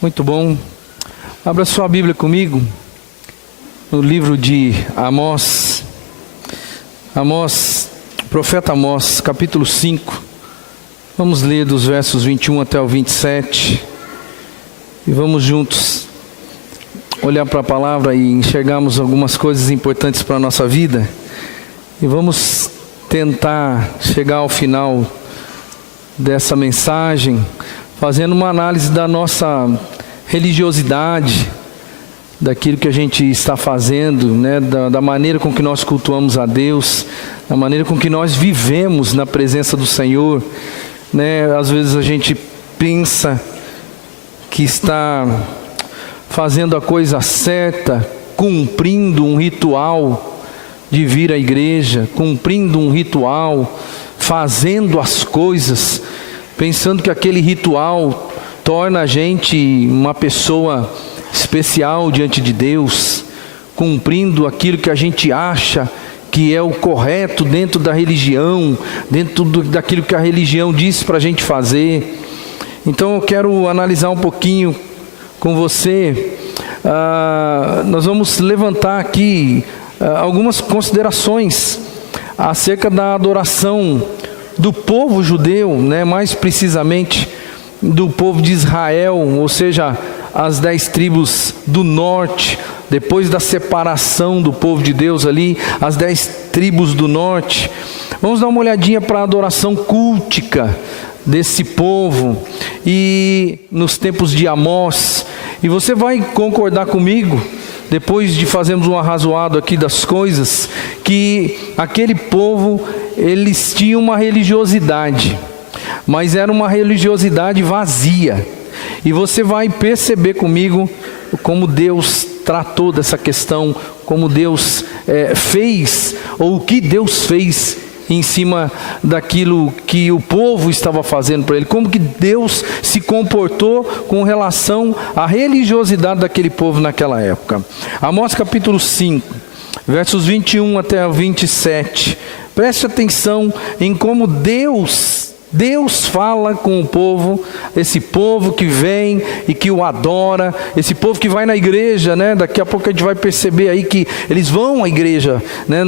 Muito bom. Abra sua Bíblia comigo no livro de Amós. Profeta Amós, capítulo 5. Vamos ler dos versos 21 até o 27. E vamos juntos olhar para a palavra e enxergarmos algumas coisas importantes para a nossa vida. E vamos tentar chegar ao final dessa mensagem fazendo uma análise da nossa religiosidade, daquilo que a gente está fazendo, né? Da maneira com que nós cultuamos a Deus, da maneira com que nós vivemos na presença do Senhor, né? Às vezes a gente pensa que está fazendo a coisa certa, cumprindo um ritual de vir à igreja, cumprindo um ritual, fazendo as coisas, pensando que aquele ritual torna a gente uma pessoa especial diante de Deus, cumprindo aquilo que a gente acha que é o correto dentro da religião, dentro daquilo que a religião diz para a gente fazer. Então eu quero analisar um pouquinho com você. Nós vamos levantar aqui algumas considerações acerca da adoração do povo judeu, né? Mais precisamente do povo de Israel, ou seja, as 10 tribos do norte, depois da separação do povo de Deus ali, as 10 tribos do norte. Vamos dar uma olhadinha para a adoração cultica desse povo, e nos tempos de Amós, e você vai concordar comigo, depois de fazermos um arrazoado aqui das coisas, que aquele povo, eles tinham uma religiosidade, mas era uma religiosidade vazia. E você vai perceber comigo como Deus tratou dessa questão, como Deus fez, ou o que Deus fez em cima daquilo que o povo estava fazendo para ele, como que Deus se comportou com relação à religiosidade daquele povo naquela época. Amós capítulo 5, versos 21 até 27, preste atenção em como Deus fala com o povo, esse povo que vem e que o adora, esse povo que vai na igreja, né? Daqui a pouco a gente vai perceber aí que eles vão à igreja, né?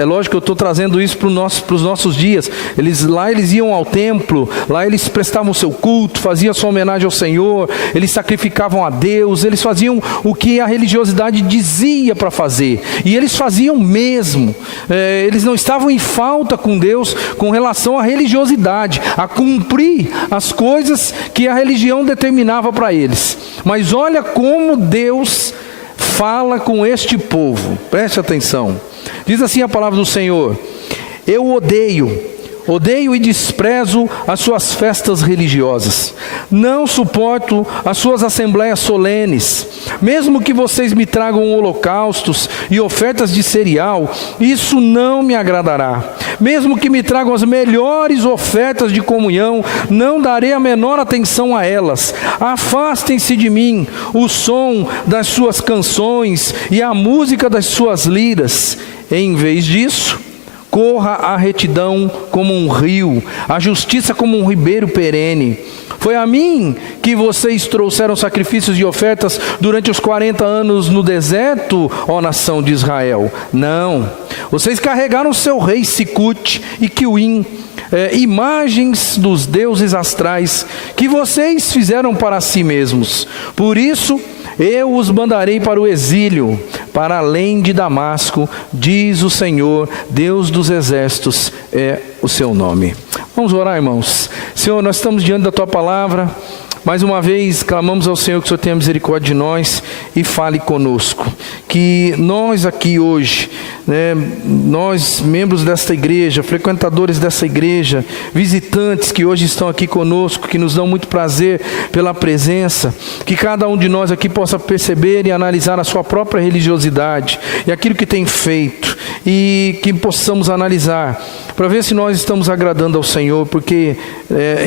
É lógico que eu estou trazendo isso para os nossos dias. Eles iam ao templo, lá eles prestavam o seu culto, faziam a sua homenagem ao Senhor, eles sacrificavam a Deus, eles faziam o que a religiosidade dizia para fazer, e eles faziam mesmo. Eles não estavam em falta com Deus com relação à religiosidade, a cumprir as coisas que a religião determinava para eles. Mas olha como Deus fala com este povo, preste atenção. Diz assim a palavra do Senhor: eu odeio e desprezo as suas festas religiosas, não suporto as suas assembleias solenes. Mesmo que vocês me tragam holocaustos e ofertas de cereal, isso não me agradará. Mesmo que me tragam as melhores ofertas de comunhão, não darei a menor atenção a elas. Afastem-se de mim o som das suas canções e a música das suas liras. Em vez disso, corra a retidão como um rio, a justiça como um ribeiro perene. Foi a mim que vocês trouxeram sacrifícios e ofertas durante os 40 anos no deserto, ó nação de Israel? Não, vocês carregaram seu rei Sicute e Quiuim, imagens dos deuses astrais que vocês fizeram para si mesmos. Por isso eu os mandarei para o exílio, para além de Damasco, diz o Senhor, Deus dos exércitos é o seu nome. Vamos orar, irmãos. Senhor, nós estamos diante da Tua palavra. Mais uma vez, clamamos ao Senhor que o Senhor tenha misericórdia de nós e fale conosco. Que nós aqui hoje, né, nós membros desta igreja, frequentadores dessa igreja, visitantes que hoje estão aqui conosco, que nos dão muito prazer pela presença, que cada um de nós aqui possa perceber e analisar a sua própria religiosidade e aquilo que tem feito, e que possamos analisar para ver se nós estamos agradando ao Senhor, porque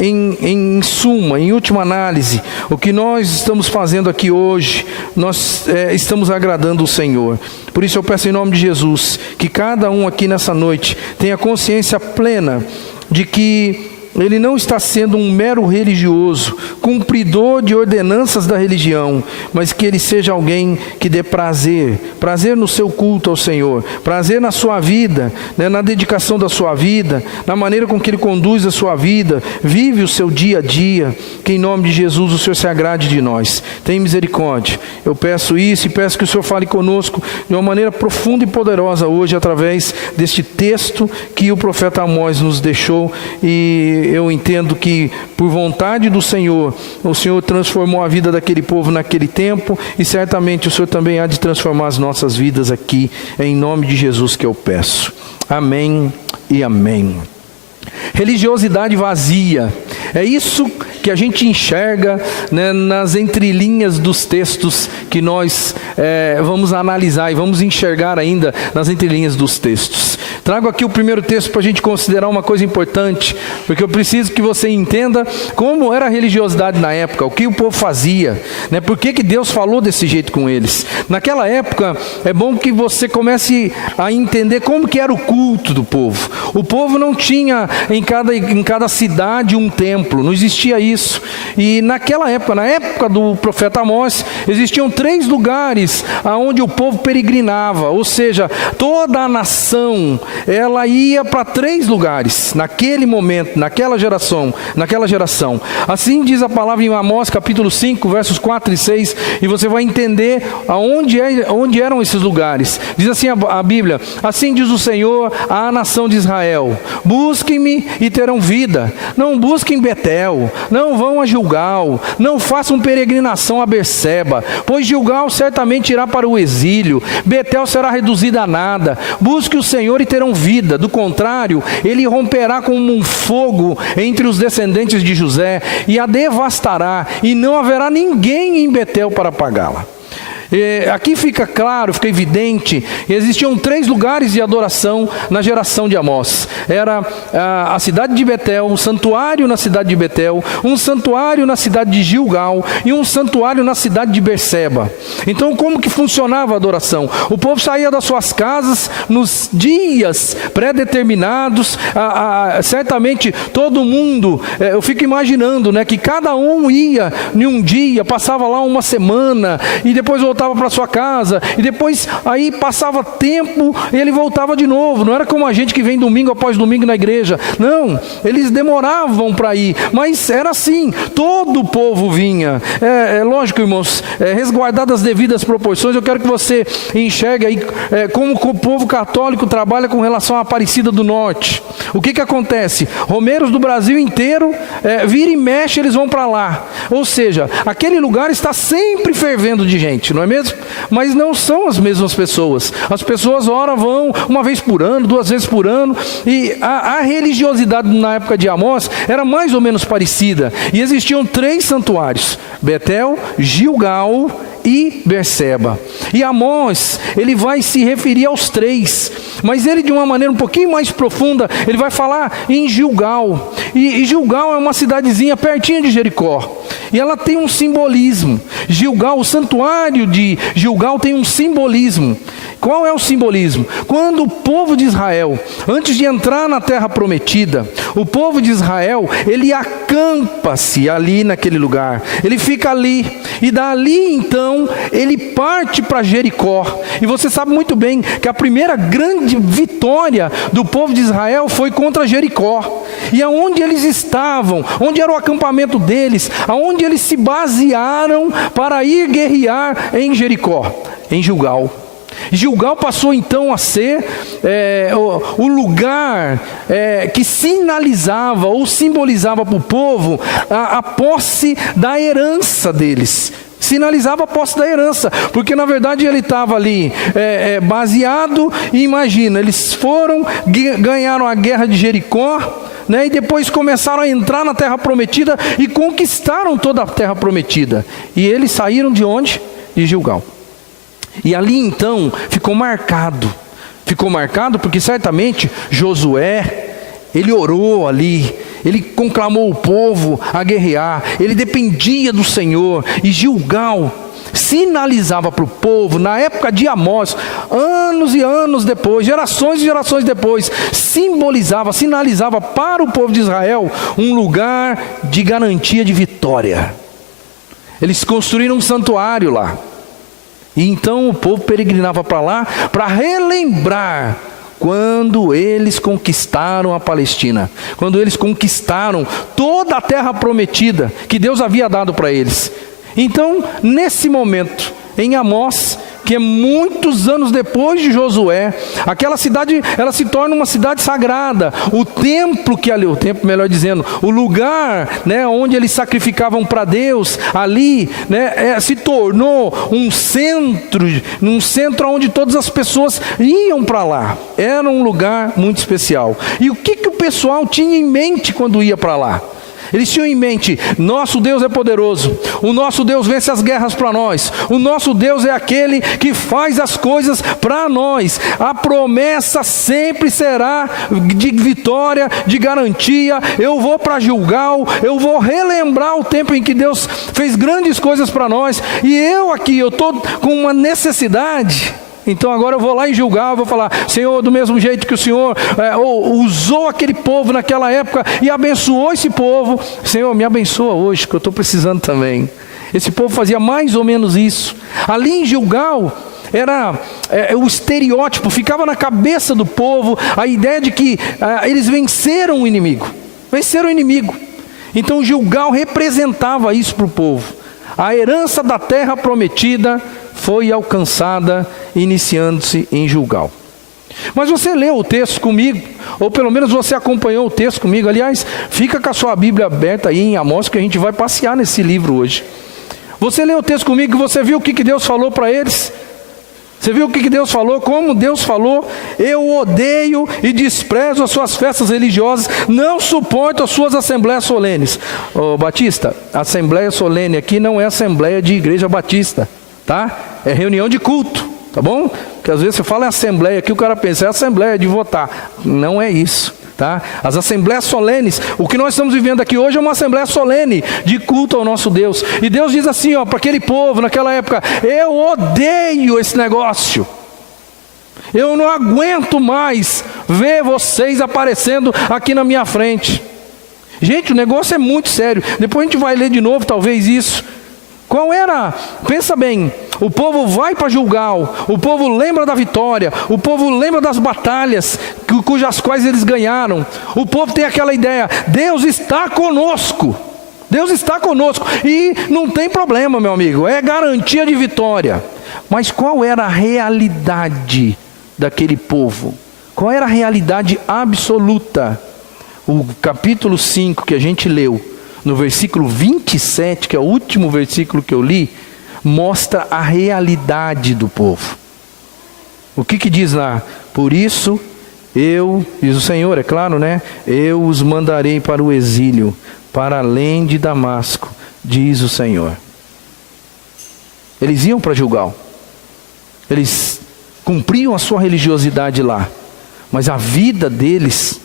em suma, em última análise, o que nós estamos fazendo aqui hoje, nós estamos agradando o Senhor. Por isso eu peço em nome de Jesus, que cada um aqui nessa noite tenha consciência plena de que ele não está sendo um mero religioso, cumpridor de ordenanças da religião, mas que ele seja alguém que dê prazer no seu culto ao Senhor, prazer na sua vida, né, na dedicação da sua vida, na maneira com que ele conduz a sua vida, vive o seu dia a dia. Que em nome de Jesus o Senhor se agrade de nós. Tem misericórdia. Eu peço isso e peço que o Senhor fale conosco de uma maneira profunda e poderosa hoje, através deste texto que o profeta Amós nos deixou. E eu entendo que por vontade do Senhor, o Senhor transformou a vida daquele povo naquele tempo, e certamente o Senhor também há de transformar as nossas vidas aqui, em nome de Jesus que eu peço. Amém e amém. Religiosidade vazia, é isso que a gente enxerga, né, nas entrelinhas dos textos que nós vamos analisar e vamos enxergar ainda nas entrelinhas dos textos. Trago aqui o primeiro texto para a gente considerar uma coisa importante, porque eu preciso que você entenda como era a religiosidade na época, o que o povo fazia, né, por que Deus falou desse jeito com eles. Naquela época, é bom que você comece a entender como que era o culto do povo. O povo não tinha em cada cidade um templo, não existia isso. E naquela época, na época do profeta Amós, existiam 3 lugares aonde o povo peregrinava, ou seja, toda a nação, ela ia para 3 lugares, naquele momento, naquela geração. Assim diz a palavra em Amós capítulo 5, versos 4 e 6, e você vai entender onde eram esses lugares. Diz assim a Bíblia: assim diz o Senhor à nação de Israel: busquem-me e terão vida. Não busquem Betel, não vão a Gilgal, não façam peregrinação a Berseba, pois Gilgal certamente irá para o exílio, Betel será reduzida a nada. Busque o Senhor e terão vida, do contrário, ele romperá como um fogo entre os descendentes de José e a devastará, e não haverá ninguém em Betel para apagá-la. Aqui fica claro, fica evidente, existiam 3 lugares de adoração na geração de Amós. Era a cidade de Betel, um santuário na cidade de Betel, um santuário na cidade de Gilgal e um santuário na cidade de Berseba. Então, como que funcionava a adoração? O povo saía das suas casas nos dias pré-determinados, certamente todo mundo, eu fico imaginando, né, que cada um ia em um dia, passava lá uma semana e depois voltava para sua casa, e depois aí passava tempo e ele voltava de novo. Não era como a gente que vem domingo após domingo na igreja, não, eles demoravam para ir, mas era assim, todo o povo vinha. Lógico, irmãos, resguardadas as devidas proporções, eu quero que você enxergue aí como o povo católico trabalha com relação à Aparecida do Norte. O que acontece? Romeiros do Brasil inteiro, vira e mexe, eles vão para lá, ou seja, aquele lugar está sempre fervendo de gente, não é mesmo? Mas não são as mesmas pessoas. As pessoas ora vão uma vez por ano, 2 vezes por ano, e a religiosidade na época de Amós era mais ou menos parecida, e existiam 3 santuários: Betel, Gilgal e Berseba. E Amós, ele vai se referir aos 3, mas ele de uma maneira um pouquinho mais profunda, ele vai falar em Gilgal. E Gilgal é uma cidadezinha pertinho de Jericó, e ela tem um simbolismo. Gilgal, o santuário de Gilgal tem um simbolismo. Qual é o simbolismo? Quando o povo de Israel, antes de entrar na terra prometida, o povo de Israel, ele acampa-se ali naquele lugar, ele fica ali, e dali então, ele parte para Jericó. E você sabe muito bem que a primeira grande vitória do povo de Israel foi contra Jericó. E aonde eles estavam, onde era o acampamento deles, aonde eles se basearam para ir guerrear em Jericó? Em Gilgal. Gilgal passou então a ser o lugar que sinalizava ou simbolizava para o povo a posse da herança deles. Sinalizava a posse da herança, porque na verdade ele estava ali baseado, e imagina, eles foram, ganharam a guerra de Jericó, né, e depois começaram a entrar na terra prometida e conquistaram toda a terra prometida. E eles saíram de onde? De Gilgal. E ali então ficou marcado porque certamente Josué, ele orou ali, ele conclamou o povo a guerrear, ele dependia do Senhor. E Gilgal sinalizava para o povo, na época de Amós, anos e anos depois, gerações e gerações depois, sinalizava para o povo de Israel um lugar de garantia de vitória. Eles construíram um santuário lá, e então o povo peregrinava para lá, para relembrar quando eles conquistaram a Palestina, quando eles conquistaram toda a terra prometida que Deus havia dado para eles. Então, nesse momento, em Amós, que é muitos anos depois de Josué, aquela cidade, ela se torna uma cidade sagrada. O templo que ali, o templo, melhor dizendo, o lugar, né, onde eles sacrificavam para Deus, ali, né, se tornou um centro onde todas as pessoas iam para lá. Era um lugar muito especial. E o que o pessoal tinha em mente quando ia para lá? Eles tinham em mente: nosso Deus é poderoso, o nosso Deus vence as guerras para nós, o nosso Deus é aquele que faz as coisas para nós, a promessa sempre será de vitória, de garantia. Eu vou para Gilgal, eu vou relembrar o tempo em que Deus fez grandes coisas para nós, e eu estou com uma necessidade. Então agora eu vou lá em Gilgal, vou falar: Senhor, do mesmo jeito que o Senhor usou aquele povo naquela época e abençoou esse povo, Senhor, me abençoa hoje, que eu estou precisando também. Esse povo fazia mais ou menos isso. Ali em Gilgal era o estereótipo, ficava na cabeça do povo a ideia de que eles venceram o inimigo. Então Gilgal representava isso para o povo. A herança da terra prometida foi alcançada iniciando-se em Gilgal. Mas você leu o texto comigo, ou pelo menos você acompanhou o texto comigo. Aliás, fica com a sua Bíblia aberta aí em Amós, que a gente vai passear nesse livro hoje. Você leu o texto comigo e você viu o que Deus falou para eles? Você viu o que Deus falou? Como Deus falou: eu odeio e desprezo as suas festas religiosas, não suporto as suas assembleias solenes. Ô Batista, assembleia solene aqui não é assembleia de igreja batista, tá? É reunião de culto, tá bom? Porque às vezes você fala em assembleia aqui, o cara pensa, é assembleia de votar. Não é isso, tá? As assembleias solenes, o que nós estamos vivendo aqui hoje é uma assembleia solene de culto ao nosso Deus. E Deus diz assim, para aquele povo naquela época: eu odeio esse negócio. Eu não aguento mais ver vocês aparecendo aqui na minha frente. Gente, o negócio é muito sério. Depois a gente vai ler de novo talvez isso. Qual era? Pensa bem, o povo vai para Gilgal, o povo lembra da vitória, o povo lembra das batalhas cujas quais eles ganharam. O povo tem aquela ideia: Deus está conosco, Deus está conosco, e não tem problema, meu amigo, é garantia de vitória. Mas qual era a realidade daquele povo? Qual era a realidade absoluta? O capítulo 5 que a gente leu, no versículo 27, que é o último versículo que eu li, mostra a realidade do povo. O que diz lá? Por isso diz o Senhor, é claro, né? Eu os mandarei para o exílio, para além de Damasco, diz o Senhor. Eles iam para Gilgal, eles cumpriam a sua religiosidade lá, mas a vida deles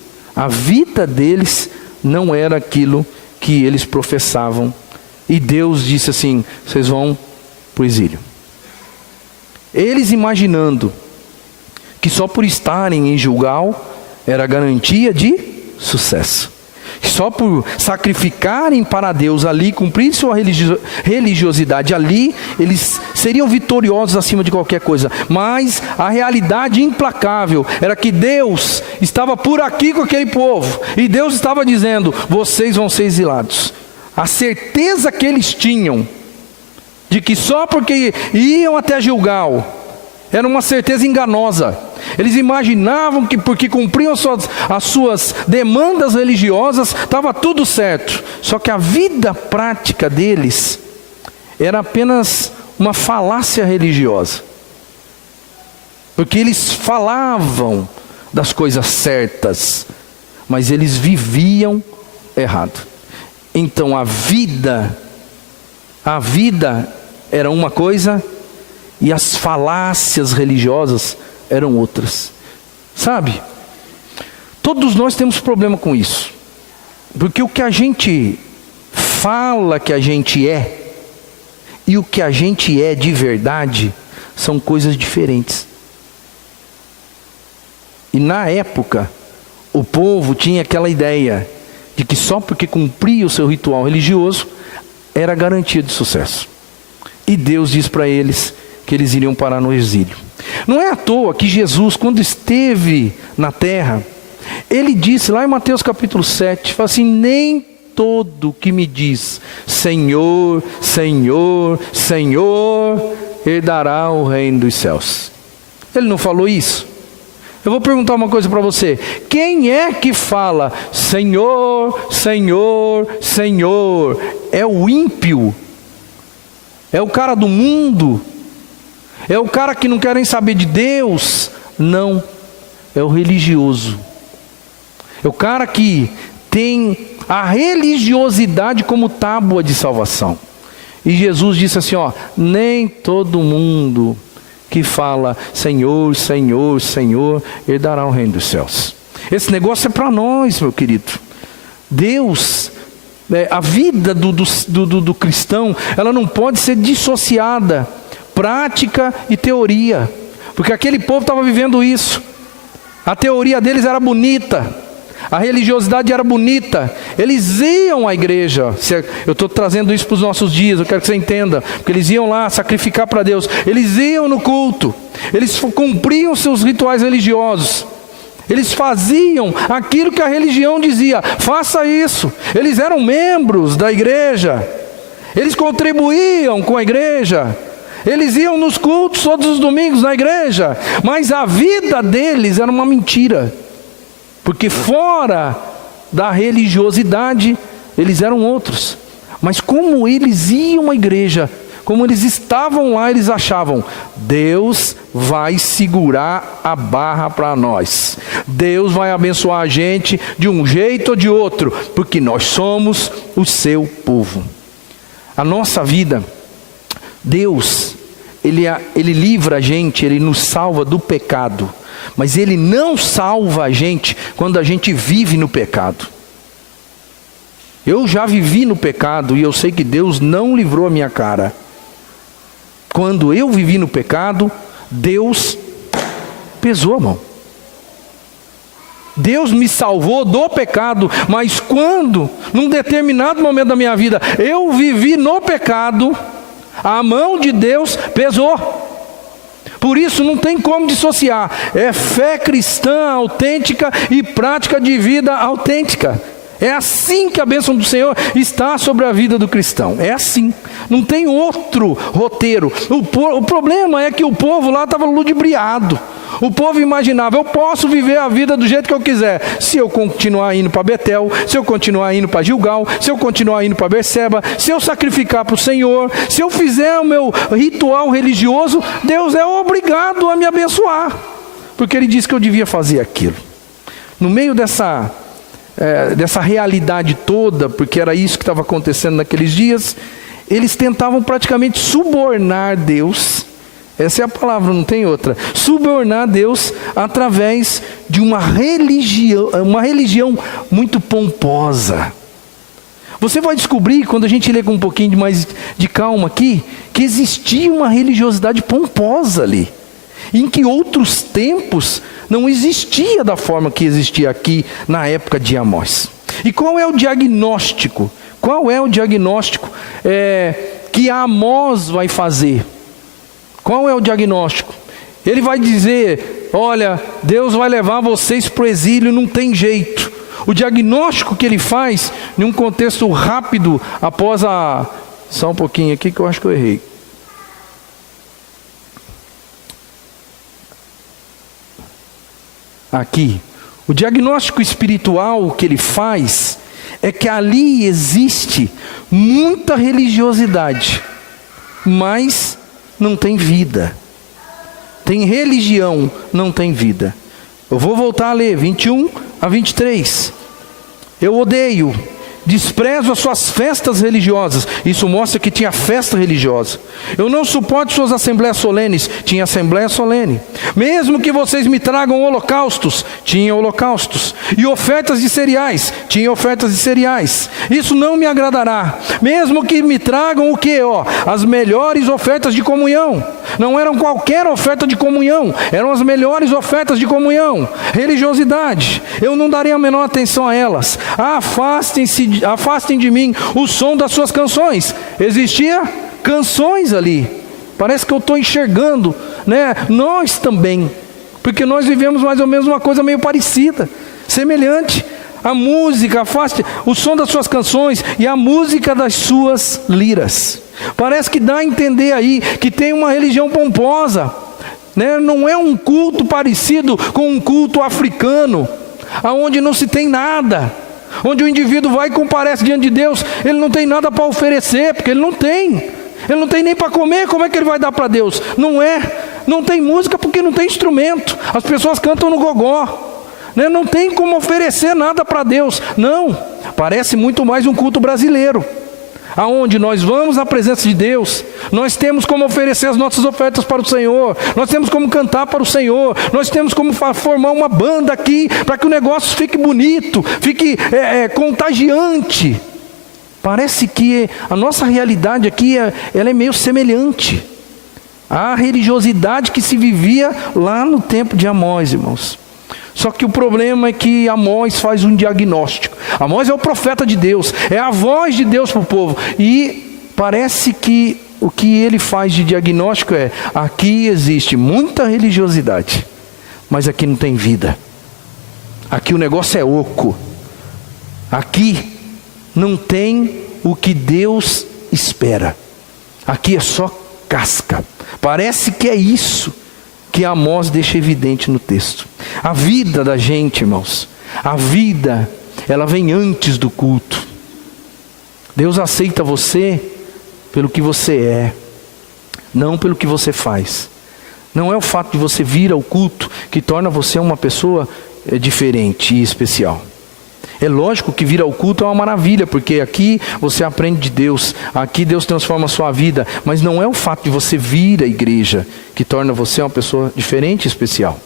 não era aquilo que eles professavam. E Deus disse assim: vocês vão para o exílio. Eles imaginando que só por estarem em Gilgal era garantia de sucesso, que só por sacrificarem para Deus ali, cumprir sua religiosidade ali, eles seriam vitoriosos acima de qualquer coisa. Mas a realidade implacável era que Deus estava por aqui com aquele povo, e Deus estava dizendo: vocês vão ser exilados. A certeza que eles tinham de que só porque iam até Gilgal era uma certeza enganosa. Eles imaginavam que porque cumpriam as suas demandas religiosas estava tudo certo. Só que a vida prática deles era apenas uma falácia religiosa, porque eles falavam das coisas certas, mas eles viviam errado. Então a vida era uma coisa e as falácias religiosas eram outras. Sabe? Todos nós temos problema com isso. Porque o que a gente fala que a gente é, e o que a gente é de verdade são coisas diferentes. E na época, o povo tinha aquela ideia de que só porque cumpria o seu ritual religioso era garantia de sucesso. E Deus diz para eles que eles iriam parar no exílio. Não é à toa que Jesus, quando esteve na terra, ele disse lá em Mateus capítulo 7, fala assim: nem todo que me diz Senhor, Senhor, Senhor, herdará o reino dos céus. Ele não falou isso? Eu vou perguntar uma coisa para você: quem é que fala Senhor, Senhor, Senhor? É o ímpio? É o cara do mundo? É o cara que não quer nem saber de Deus? Não, é o religioso. É o cara que tem a religiosidade como tábua de salvação. E Jesus disse assim, ó: nem todo mundo que fala Senhor, Senhor, Senhor, herdará o reino dos céus. Esse negócio é para nós, meu querido. Deus, a vida do cristão, ela não pode ser dissociada, prática e teoria, porque aquele povo estava vivendo isso. A teoria deles era bonita, a religiosidade era bonita, eles iam à igreja. Eu estou trazendo isso para os nossos dias, eu quero que você entenda, porque eles iam lá sacrificar para Deus, eles iam no culto, eles cumpriam seus rituais religiosos, eles faziam aquilo que a religião dizia, faça isso. Eles eram membros da igreja, eles contribuíam com a igreja, eles iam nos cultos todos os domingos na igreja, mas a vida deles era uma mentira, porque fora da religiosidade eles eram outros. Mas como eles iam à igreja, como eles estavam lá, eles achavam: Deus vai segurar a barra para nós, Deus vai abençoar a gente de um jeito ou de outro, porque nós somos o seu povo. A nossa vida, Deus, Ele livra a gente, Ele nos salva do pecado, mas Ele não salva a gente quando a gente vive no pecado. Eu já vivi no pecado e eu sei que Deus não livrou a minha cara. Quando eu vivi no pecado, Deus pesou a mão. Deus me salvou do pecado, mas quando, num determinado momento da minha vida, eu vivi no pecado, a mão de Deus pesou. Por isso não tem como dissociar. É fé cristã autêntica e prática de vida autêntica. É assim que a bênção do Senhor está sobre a vida do cristão. É assim. Não tem outro roteiro. O problema é que o povo lá estava ludibriado. O povo imaginava: eu posso viver a vida do jeito que eu quiser, se eu continuar indo para Betel, se eu continuar indo para Gilgal, se eu continuar indo para Berseba, se eu sacrificar para o Senhor, se eu fizer o meu ritual religioso, Deus é obrigado a me abençoar, porque Ele disse que eu devia fazer aquilo. No meio dessa realidade toda, porque era isso que estava acontecendo naqueles dias, eles tentavam praticamente subornar Deus. Essa é a palavra, não tem outra. Subornar Deus através de uma religião muito pomposa. Você vai descobrir, quando a gente lê com um pouquinho mais de calma aqui, que existia uma religiosidade pomposa ali, em que outros tempos não existia da forma que existia aqui na época de Amós. E qual é o diagnóstico? Qual é o diagnóstico que Amós vai fazer? Qual é o diagnóstico? Ele vai dizer: olha, Deus vai levar vocês para o exílio, não tem jeito. O diagnóstico que ele faz, em um contexto rápido, após só um pouquinho aqui que eu acho que eu errei. Aqui, o diagnóstico espiritual que ele faz é que ali existe muita religiosidade, mas não tem vida. Tem religião, não tem vida. Eu vou voltar a ler 21 a 23. Eu odeio Desprezo as suas festas religiosas. Isso mostra que tinha festa religiosa. Eu não suporto suas assembleias solenes. Tinha assembleia solene. Mesmo que vocês me tragam holocaustos. Tinha holocaustos. E ofertas de cereais. Tinha ofertas de cereais. Isso não me agradará. Mesmo que me tragam o quê? As melhores ofertas de comunhão. Não eram qualquer oferta de comunhão. Eram as melhores ofertas de comunhão. Religiosidade. Eu não darei a menor atenção a elas. Afastem de mim o som das suas canções. Existia canções ali. Parece que eu estou enxergando, né? Nós também, porque nós vivemos mais ou menos uma coisa meio parecida, semelhante. A música, afaste o som das suas canções e a música das suas liras. Parece que dá a entender aí que tem uma religião pomposa, né? Não é um culto parecido com um culto africano, aonde não se tem nada. Onde o indivíduo vai e comparece diante de Deus, ele não tem nada para oferecer, porque ele não tem nem para comer, como é que ele vai dar para Deus? Não tem música porque não tem instrumento, as pessoas cantam no gogó, né? Não tem como oferecer nada para Deus, não, parece muito mais um culto brasileiro, aonde nós vamos na presença de Deus, nós temos como oferecer as nossas ofertas para o Senhor, nós temos como cantar para o Senhor, nós temos como formar uma banda aqui, para que o negócio fique bonito, fique contagiante. Parece que a nossa realidade aqui, ela é meio semelhante à religiosidade que se vivia lá no tempo de Amós, irmãos. Só que o problema é que Amós faz um diagnóstico. Amós é o profeta de Deus, é a voz de Deus para o povo. E parece que o que ele faz de diagnóstico é: aqui existe muita religiosidade, mas aqui não tem vida. Aqui o negócio é oco. Aqui não tem o que Deus espera. Aqui é só casca. Parece que é isso que Amós deixa evidente no texto. A vida da gente, irmãos, a vida, ela vem antes do culto. Deus aceita você pelo que você é, não pelo que você faz. Não é o fato de você vir ao culto que torna você uma pessoa diferente e especial. É lógico que vir ao culto é uma maravilha, porque aqui você aprende de Deus, aqui Deus transforma a sua vida, mas não é o fato de você vir à igreja que torna você uma pessoa diferente e especial.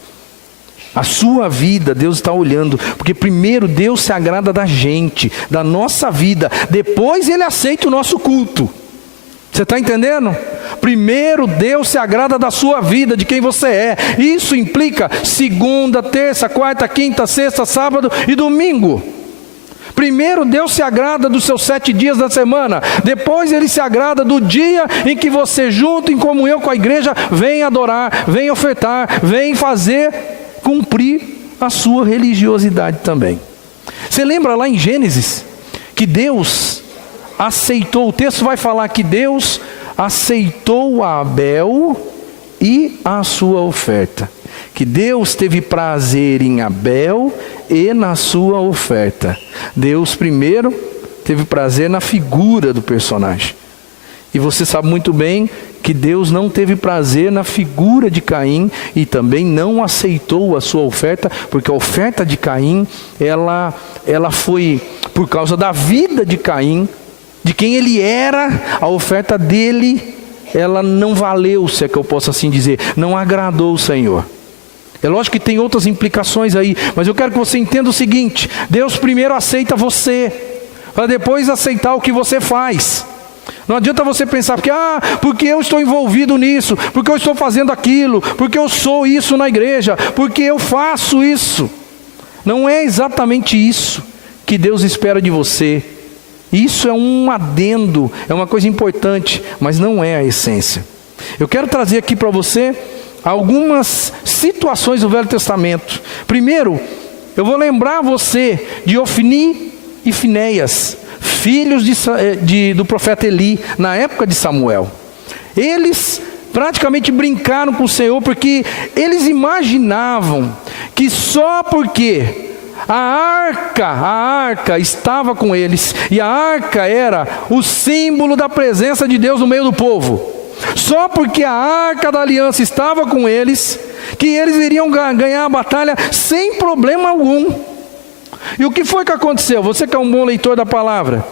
A sua vida, Deus está olhando, porque primeiro Deus se agrada da gente, da nossa vida, depois Ele aceita o nosso culto. Você está entendendo? Primeiro Deus se agrada da sua vida, de quem você é. Isso implica segunda, terça, quarta, quinta, sexta, sábado e domingo. Primeiro Deus se agrada dos seus 7 dias da semana. Depois Ele se agrada do dia em que você, junto em comunhão com a igreja, vem adorar, vem ofertar, vem fazer cumprir a sua religiosidade também. Você lembra lá em Gênesis que Deus aceitou, o texto vai falar que Deus aceitou a Abel e a sua oferta, que Deus teve prazer em Abel e na sua oferta. Deus primeiro teve prazer na figura do personagem, e você sabe muito bem que Deus não teve prazer na figura de Caim, e também não aceitou a sua oferta, porque a oferta de Caim, ela foi por causa da vida de Caim, de quem ele era. A oferta dele, ela não valeu, se é que eu posso assim dizer, não agradou o Senhor. É lógico que tem outras implicações aí, mas eu quero que você entenda o seguinte: Deus primeiro aceita você, para depois aceitar o que você faz. Não adianta você pensar porque eu estou envolvido nisso, porque eu estou fazendo aquilo, porque eu sou isso na igreja, porque eu faço isso. Não é exatamente isso que Deus espera de você. Isso é um adendo, é uma coisa importante, mas não é a essência. Eu quero trazer aqui para você algumas situações do Velho Testamento. Primeiro, eu vou lembrar você de Ofni e Finéias, filhos do profeta Eli, na época de Samuel. Eles praticamente brincaram com o Senhor, porque eles imaginavam que só porque a arca estava com eles, e a arca era o símbolo da presença de Deus no meio do povo, só porque a arca da aliança estava com eles, que eles iriam ganhar a batalha sem problema algum. E o que foi que aconteceu? Você que é um bom leitor da palavra,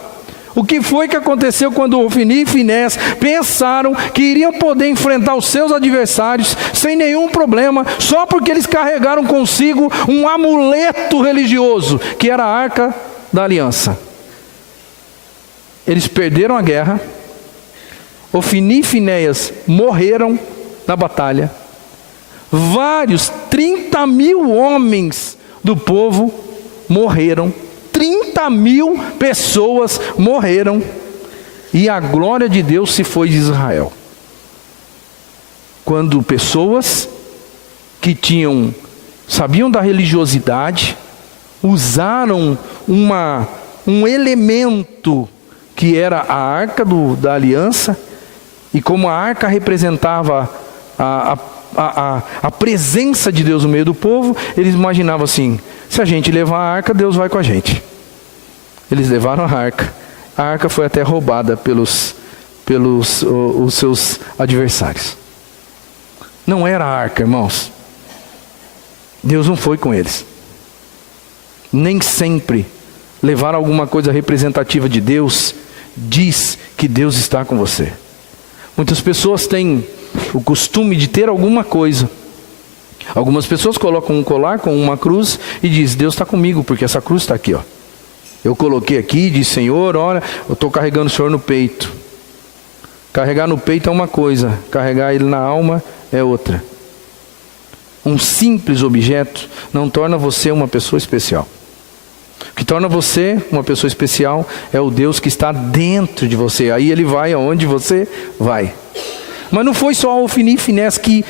o que foi que aconteceu quando Ofni e Finéias pensaram que iriam poder enfrentar os seus adversários sem nenhum problema, só porque eles carregaram consigo um amuleto religioso, que era a Arca da Aliança? Eles perderam a guerra, Ofni e Finéias morreram na batalha, vários 30 mil homens do povo morreram, 30 mil pessoas morreram, e a glória de Deus se foi de Israel. Quando pessoas que sabiam da religiosidade, usaram um elemento que era a Arca da Aliança, e como a arca representava a presença de Deus no meio do povo, eles imaginavam assim: se a gente levar a arca, Deus vai com a gente. Eles levaram a arca foi até roubada pelos os seus adversários. Não era a arca, irmãos. Deus não foi com eles. Nem sempre levar alguma coisa representativa de Deus diz que Deus está com você. Muitas pessoas têm o costume de ter alguma coisa. Algumas pessoas colocam um colar com uma cruz e dizem: Deus está comigo, porque essa cruz está aqui, ó. Eu coloquei aqui e disse: Senhor, olha, eu estou carregando o Senhor no peito. Carregar no peito é uma coisa, carregar Ele na alma é outra. Um simples objeto não torna você uma pessoa especial. O que torna você uma pessoa especial é o Deus que está dentro de você. Aí Ele vai aonde você vai. Mas não foi só Ofni e Finéias que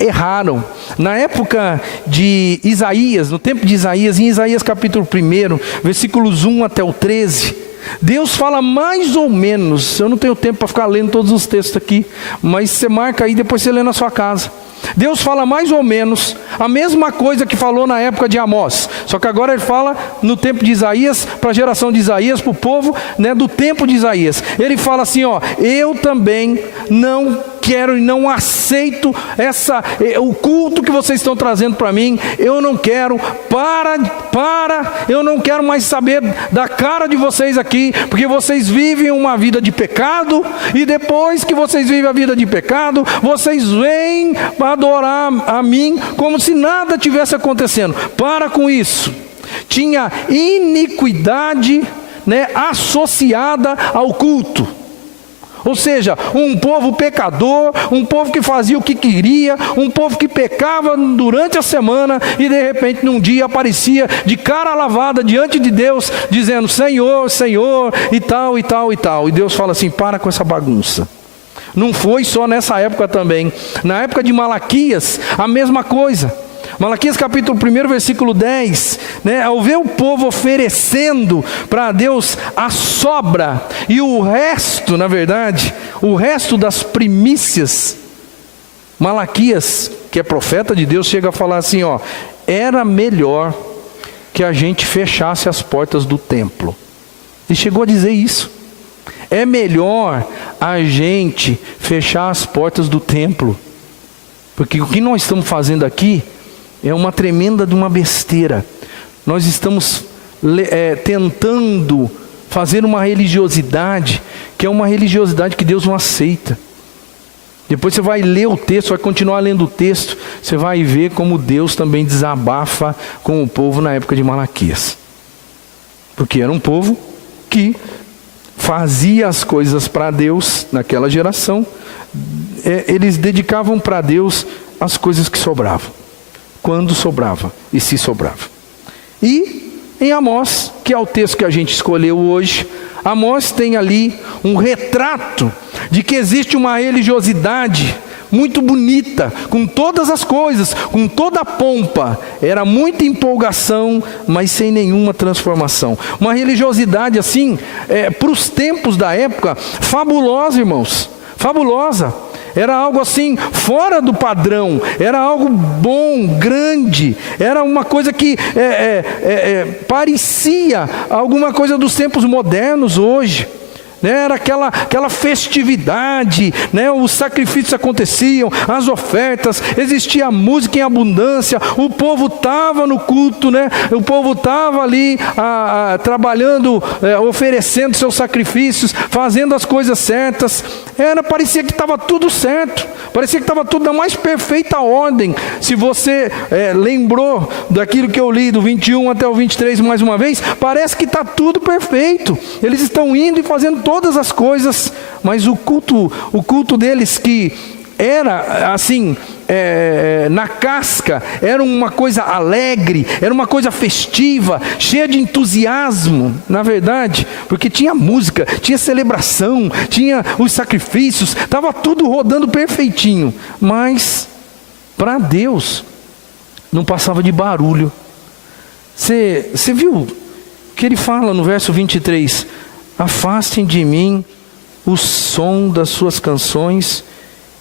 erraram. Na época de Isaías, no tempo de Isaías, em Isaías capítulo 1, versículos 1 até o 13, Deus fala mais ou menos, eu não tenho tempo para ficar lendo todos os textos aqui, mas você marca aí, depois você lê na sua casa. Deus fala mais ou menos a mesma coisa que falou na época de Amós, só que agora Ele fala no tempo de Isaías, para a geração de Isaías, para o povo, né, do tempo de Isaías. Ele fala assim, ó: eu também não quero e não aceito o culto que vocês estão trazendo para mim. Eu não quero, eu não quero mais saber da cara de vocês aqui, porque vocês vivem uma vida de pecado, e depois que vocês vivem a vida de pecado, vocês vêm adorar a mim como se nada tivesse acontecendo. Para com isso. Tinha iniquidade, né, associada ao culto. Ou seja, um povo pecador, um povo que fazia o que queria, um povo que pecava durante a semana e de repente num dia aparecia de cara lavada diante de Deus, dizendo: Senhor, Senhor, e tal, e tal, e tal. E Deus fala assim: para com essa bagunça. Não foi só nessa época também. Na época de Malaquias, a mesma coisa. Malaquias capítulo 1, versículo 10, né? Ao ver o povo oferecendo para Deus a sobra, e o resto, na verdade, o resto das primícias, Malaquias, que é profeta de Deus, chega a falar assim, ó: era melhor que a gente fechasse as portas do templo. E chegou a dizer isso. É melhor a gente fechar as portas do templo, porque o que nós estamos fazendo aqui é uma tremenda de uma besteira. Nós estamos tentando fazer uma religiosidade, que é uma religiosidade que Deus não aceita. Depois você vai ler o texto, vai continuar lendo o texto, você vai ver como Deus também desabafa com o povo na época de Malaquias. Porque era um povo que fazia as coisas para Deus naquela geração, eles dedicavam para Deus as coisas que sobravam, quando sobrava e se sobrava. E em Amós, que é o texto que a gente escolheu hoje, Amós tem ali um retrato de que existe uma religiosidade muito bonita, com todas as coisas, com toda a pompa. Era muita empolgação, mas sem nenhuma transformação. Uma religiosidade assim, para os tempos da época, fabulosa, irmãos, fabulosa. Era algo assim, fora do padrão, era algo bom, grande, era uma coisa que parecia alguma coisa dos tempos modernos hoje. né? Era aquela festividade, né? Os sacrifícios aconteciam, as ofertas, existia música em abundância, o povo estava no culto, né? O povo estava ali trabalhando, oferecendo seus sacrifícios, fazendo as coisas certas. Parecia que estava tudo certo, parecia que estava tudo na mais perfeita ordem. Se você lembrou daquilo que eu li do 21 até o 23 mais uma vez, parece que está tudo perfeito. Eles estão indo e fazendo todas as coisas, mas o culto deles, que era assim, na casca, era uma coisa alegre, era uma coisa festiva, cheia de entusiasmo, na verdade, porque tinha música, tinha celebração, tinha os sacrifícios, estava tudo rodando perfeitinho, mas para Deus não passava de barulho. Você viu que ele fala no verso 23, afastem de mim o som das suas canções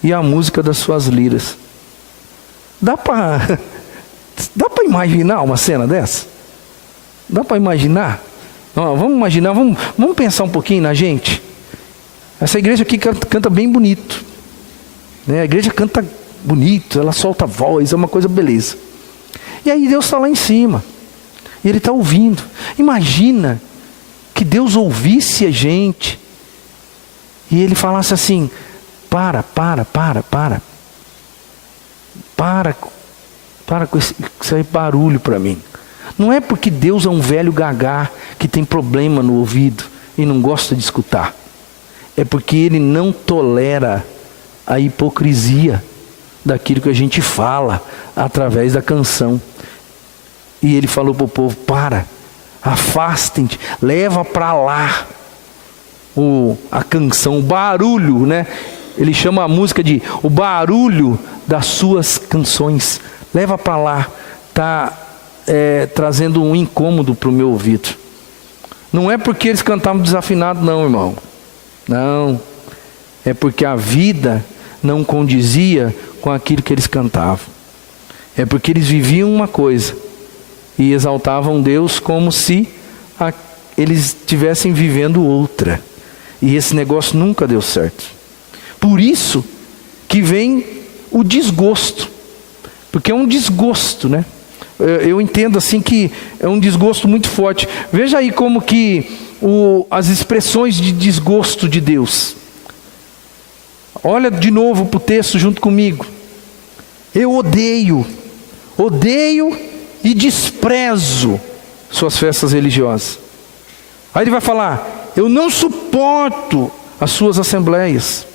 e a música das suas liras. Dá para imaginar uma cena dessa? Dá para imaginar? Vamos imaginar, vamos pensar um pouquinho na gente. Essa igreja aqui canta bem bonito, né? A igreja canta bonito, ela solta voz, é uma coisa beleza. E aí Deus está lá em cima, e Ele está ouvindo. Imagina que Deus ouvisse a gente, e Ele falasse assim, para com esse barulho para mim. Não é porque Deus é um velho gagá que tem problema no ouvido e não gosta de escutar. É porque Ele não tolera a hipocrisia daquilo que a gente fala através da canção. E Ele falou para o povo, afastem-te, leva para lá a canção, o barulho, né? Ele chama a música de o barulho das suas canções. Leva para lá, está trazendo um incômodo para o meu ouvido. Não é porque eles cantavam desafinado não, irmão. Não, é porque a vida não condizia com aquilo que eles cantavam. É porque eles viviam uma coisa e exaltavam Deus como se eles estivessem vivendo outra. E esse negócio nunca deu certo. Por isso que vem o desgosto. Porque é um desgosto, né? Eu entendo assim que é um desgosto muito forte. Veja aí como que as expressões de desgosto de Deus. Olha de novo para o texto junto comigo. Eu odeio e desprezo suas festas religiosas. Aí ele vai falar, eu não suporto as suas assembleias.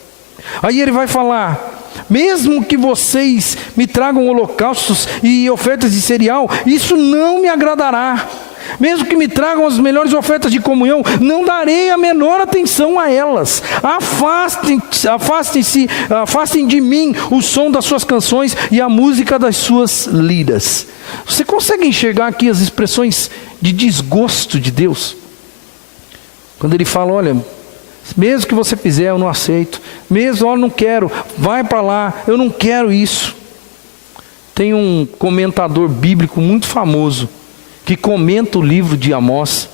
Aí ele vai falar, mesmo que vocês me tragam holocaustos e ofertas de cereal, isso não me agradará. Mesmo que me tragam as melhores ofertas de comunhão, não darei a menor atenção a elas. Afastem de mim o som das suas canções e a música das suas liras. Você consegue enxergar aqui as expressões de desgosto de Deus? Quando ele fala, olha, mesmo que você fizer, eu não aceito. Mesmo, eu não quero, vai para lá, eu não quero isso. Tem um comentador bíblico muito famoso, que comenta o livro de Amós,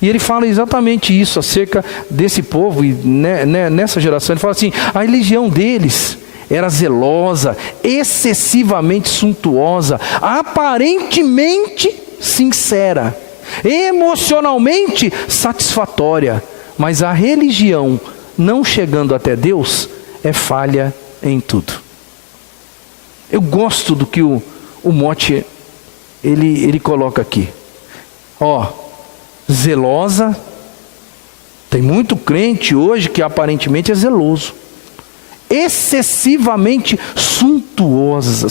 e ele fala exatamente isso acerca desse povo, e nessa geração, ele fala assim, a religião deles era zelosa, excessivamente suntuosa, aparentemente sincera, emocionalmente satisfatória, mas a religião, não chegando até Deus, é falha em tudo. Eu gosto do que o mote ele coloca aqui. Zelosa. Tem muito crente hoje que aparentemente é zeloso. Excessivamente suntuosa.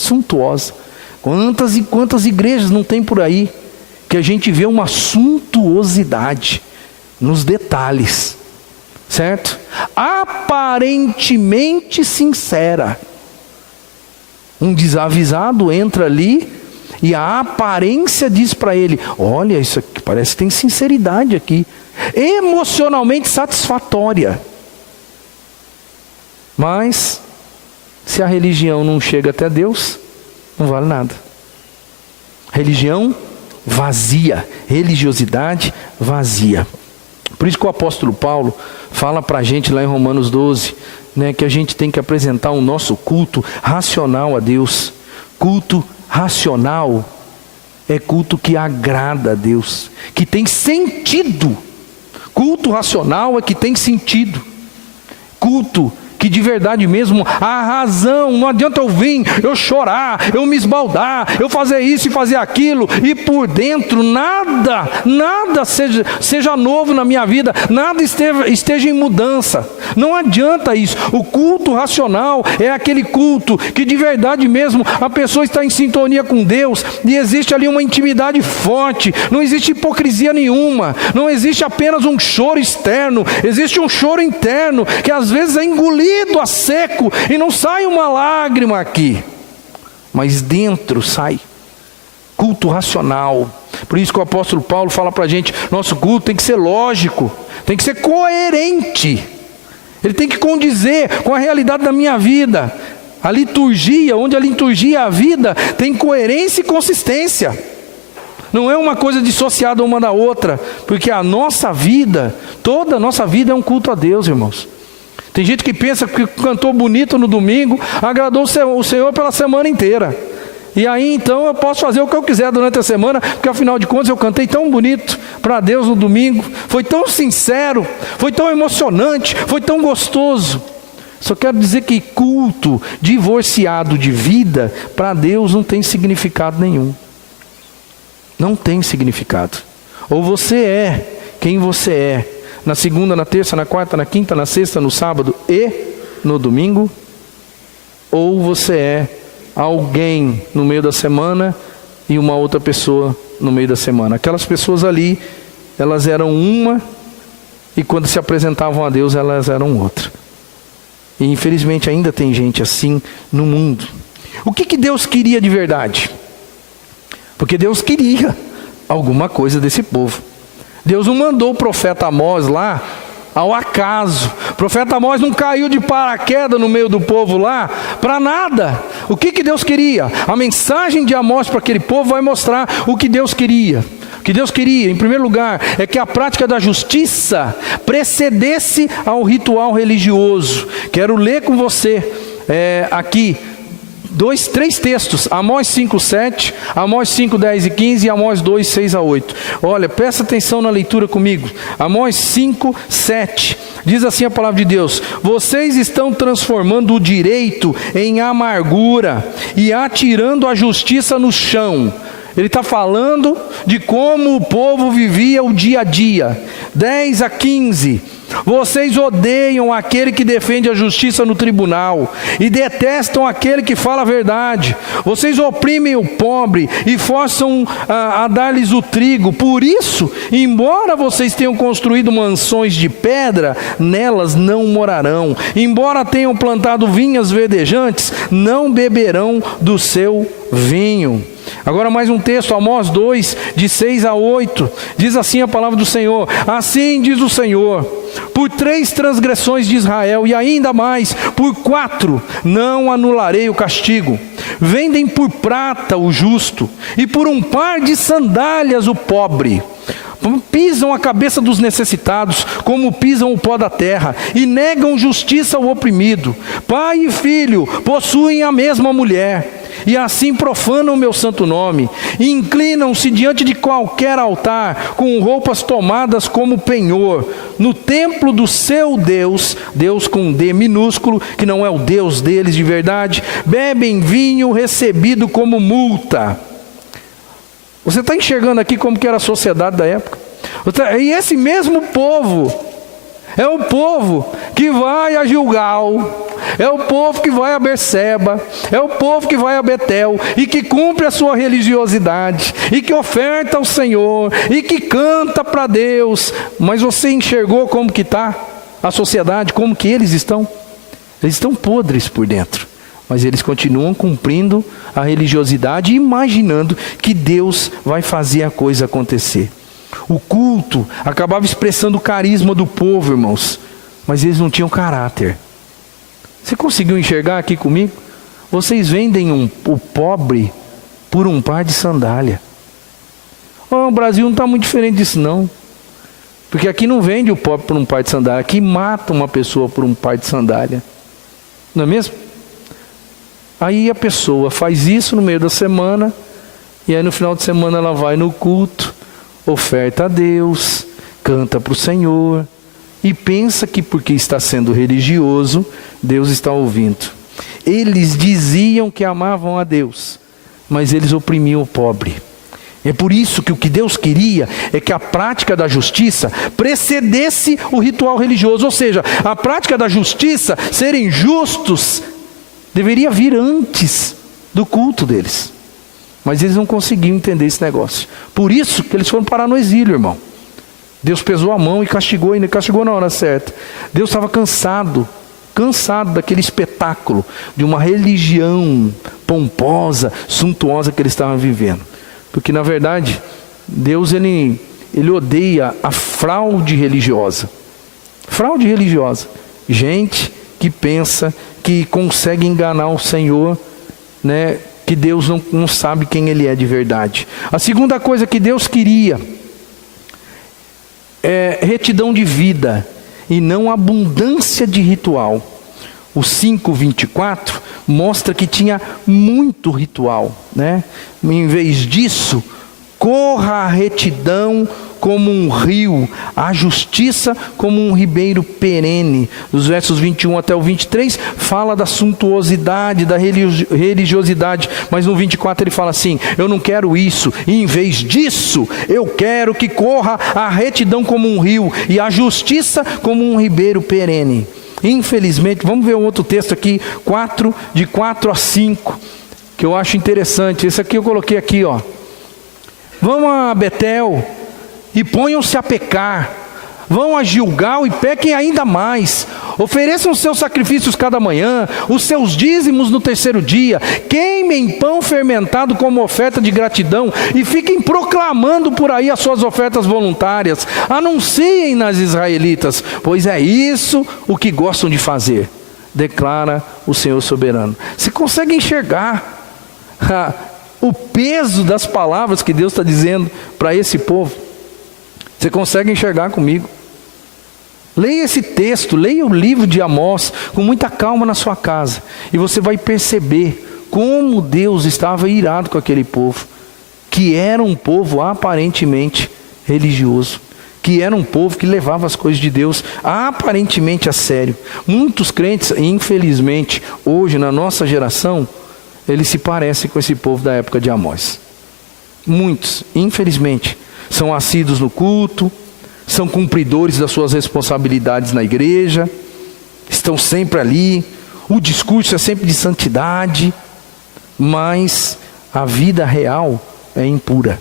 Quantas e quantas igrejas não tem por aí que a gente vê uma suntuosidade nos detalhes, certo? Aparentemente sincera. Um desavisado entra ali e a aparência diz para ele, olha, isso aqui parece que tem sinceridade aqui. Emocionalmente satisfatória. Mas se a religião não chega até Deus, não vale nada. Religião vazia, religiosidade vazia. Por isso que o apóstolo Paulo fala para a gente lá em Romanos 12, né, que a gente tem que apresentar o nosso culto racional a Deus. Culto racional é culto que agrada a Deus, que tem sentido. Culto racional é que tem sentido. Culto que de verdade mesmo, a razão, não adianta eu vir, eu chorar, eu me esbaldar, eu fazer isso e fazer aquilo, e por dentro nada seja novo na minha vida, nada esteja em mudança. Não adianta isso. O culto racional é aquele culto que de verdade mesmo, a pessoa está em sintonia com Deus, e existe ali uma intimidade forte, não existe hipocrisia nenhuma, não existe apenas um choro externo, existe um choro interno, que às vezes é engolido a seco, e não sai uma lágrima aqui, mas dentro sai. Culto racional. Por isso que o apóstolo Paulo fala para a gente, nosso culto tem que ser lógico, tem que ser coerente, ele tem que condizer com a realidade da minha vida. A liturgia, onde a liturgia é a vida, tem coerência e consistência, não é uma coisa dissociada uma da outra, porque a nossa vida, toda a nossa vida é um culto a Deus, irmãos. Tem gente que pensa que cantou bonito no domingo, agradou o Senhor pela semana inteira. E aí então eu posso fazer o que eu quiser durante a semana, porque afinal de contas eu cantei tão bonito para Deus no domingo, foi tão sincero, foi tão emocionante, foi tão gostoso. Só quero dizer que culto divorciado de vida, para Deus não tem significado nenhum. Não tem significado. Ou você é quem você é, na segunda, na terça, na quarta, na quinta, na sexta, no sábado e no domingo, ou você é alguém no meio da semana e uma outra pessoa no meio da semana. Aquelas pessoas ali, elas eram uma, e quando se apresentavam a Deus, elas eram outra. E infelizmente ainda tem gente assim no mundo. O que Deus queria de verdade? Porque Deus queria alguma coisa desse povo. Deus não mandou o profeta Amós lá ao acaso. O profeta Amós não caiu de paraquedas no meio do povo lá para nada. O que Deus queria? A mensagem de Amós para aquele povo vai mostrar o que Deus queria. O que Deus queria, em primeiro lugar, é que a prática da justiça precedesse ao ritual religioso. Quero ler com você aqui três textos, Amós 5:7, Amós 5:10-15 e Amós 2:6-8. Olha, presta atenção na leitura comigo. Amós 5:7, diz assim a palavra de Deus: vocês estão transformando o direito em amargura e atirando a justiça no chão. Ele está falando de como o povo vivia o dia a dia. 10-15, vocês odeiam aquele que defende a justiça no tribunal e detestam aquele que fala a verdade. Vocês oprimem o pobre e forçam a dar-lhes o trigo. Por isso, embora vocês tenham construído mansões de pedra, nelas não morarão. Embora tenham plantado vinhas verdejantes, não beberão do seu vinho. Agora mais um texto, Amós 2:6-8, diz assim a palavra do Senhor: assim diz o Senhor, por 3 transgressões de Israel, e ainda mais, por 4, não anularei o castigo. Vendem por prata o justo, e por um par de sandálias o pobre. Pisam a cabeça dos necessitados, como pisam o pó da terra, e negam justiça ao oprimido. Pai e filho possuem a mesma mulher, e assim profanam o meu santo nome. E inclinam-se diante de qualquer altar, com roupas tomadas como penhor, no templo do seu Deus, Deus com D minúsculo, que não é o Deus deles de verdade, bebem vinho recebido como multa. Você está enxergando aqui como que era a sociedade da época? E esse mesmo povo é o povo que vai a Gilgal, é o povo que vai a Berseba, é o povo que vai a Betel e que cumpre a sua religiosidade e que oferta ao Senhor e que canta para Deus. Mas você enxergou como que está a sociedade, como que eles estão? Eles estão podres por dentro, mas eles continuam cumprindo a religiosidade, imaginando que Deus vai fazer a coisa acontecer. O culto acabava expressando o carisma do povo, irmãos, mas eles não tinham caráter. Você conseguiu enxergar aqui comigo? Vocês vendem o pobre por um par de sandália. O Brasil não está muito diferente disso não. Porque aqui não vende o pobre por um par de sandália, aqui mata uma pessoa por um par de sandália. Não é mesmo? Aí a pessoa faz isso no meio da semana, e aí no final de semana ela vai no culto, oferta a Deus, canta para o Senhor, e pensa que porque está sendo religioso, Deus está ouvindo. Eles diziam que amavam a Deus, mas eles oprimiam o pobre. É por isso que o que Deus queria é que a prática da justiça precedesse o ritual religioso. Ou seja, a prática da justiça, serem justos, deveria vir antes do culto deles. Mas eles não conseguiam entender esse negócio. Por isso que eles foram parar no exílio, irmão. Deus pesou a mão e castigou, e não castigou na hora certa. Deus estava cansado daquele espetáculo, de uma religião pomposa, suntuosa que eles estavam vivendo. Porque na verdade, Deus ele odeia a fraude religiosa. Fraude religiosa. Gente que pensa que consegue enganar o Senhor, né? Que Deus não sabe quem Ele é de verdade. A segunda coisa que Deus queria é retidão de vida e não abundância de ritual. O 5:24 mostra que tinha muito ritual, né? Em vez disso, corra a retidão como um rio, a justiça como um ribeiro perene. Dos versos 21 até o 23 fala da suntuosidade, da religiosidade, mas no 24 ele fala assim: eu não quero isso, e em vez disso eu quero que corra a retidão como um rio e a justiça como um ribeiro perene. Infelizmente, vamos ver um outro texto aqui, de 4 a 5, que eu acho interessante. Esse aqui eu coloquei aqui, ó. Vão a Betel e ponham-se a pecar, vão a Gilgal e pequem ainda mais, ofereçam os seus sacrifícios cada manhã, os seus dízimos no terceiro dia, queimem pão fermentado como oferta de gratidão, e fiquem proclamando por aí as suas ofertas voluntárias, anunciem nas israelitas, pois é isso o que gostam de fazer, declara o Senhor soberano. Você consegue enxergar o peso das palavras que Deus está dizendo para esse povo? Você consegue enxergar comigo? Leia esse texto, leia o livro de Amós com muita calma na sua casa, e você vai perceber como Deus estava irado com aquele povo, que era um povo aparentemente religioso, que era um povo que levava as coisas de Deus aparentemente a sério. Muitos crentes, infelizmente, hoje na nossa geração, eles se parecem com esse povo da época de Amós. Muitos, infelizmente, são assíduos no culto, são cumpridores das suas responsabilidades na igreja, estão sempre ali, o discurso é sempre de santidade, mas a vida real é impura.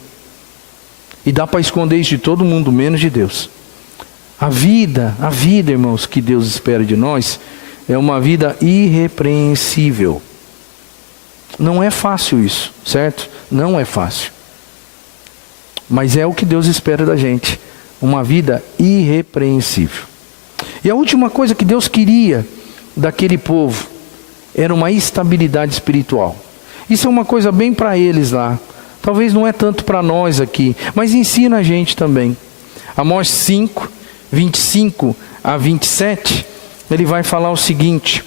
E dá para esconder isso de todo mundo, menos de Deus. A vida, irmãos, que Deus espera de nós, é uma vida irrepreensível. Não é fácil isso, certo? Não é fácil. Mas é o que Deus espera da gente, uma vida irrepreensível. E a última coisa que Deus queria daquele povo era uma estabilidade espiritual. Isso é uma coisa bem para eles lá, talvez não é tanto para nós aqui, mas ensina a gente também. Amós 5, 25 a 27, ele vai falar o seguinte: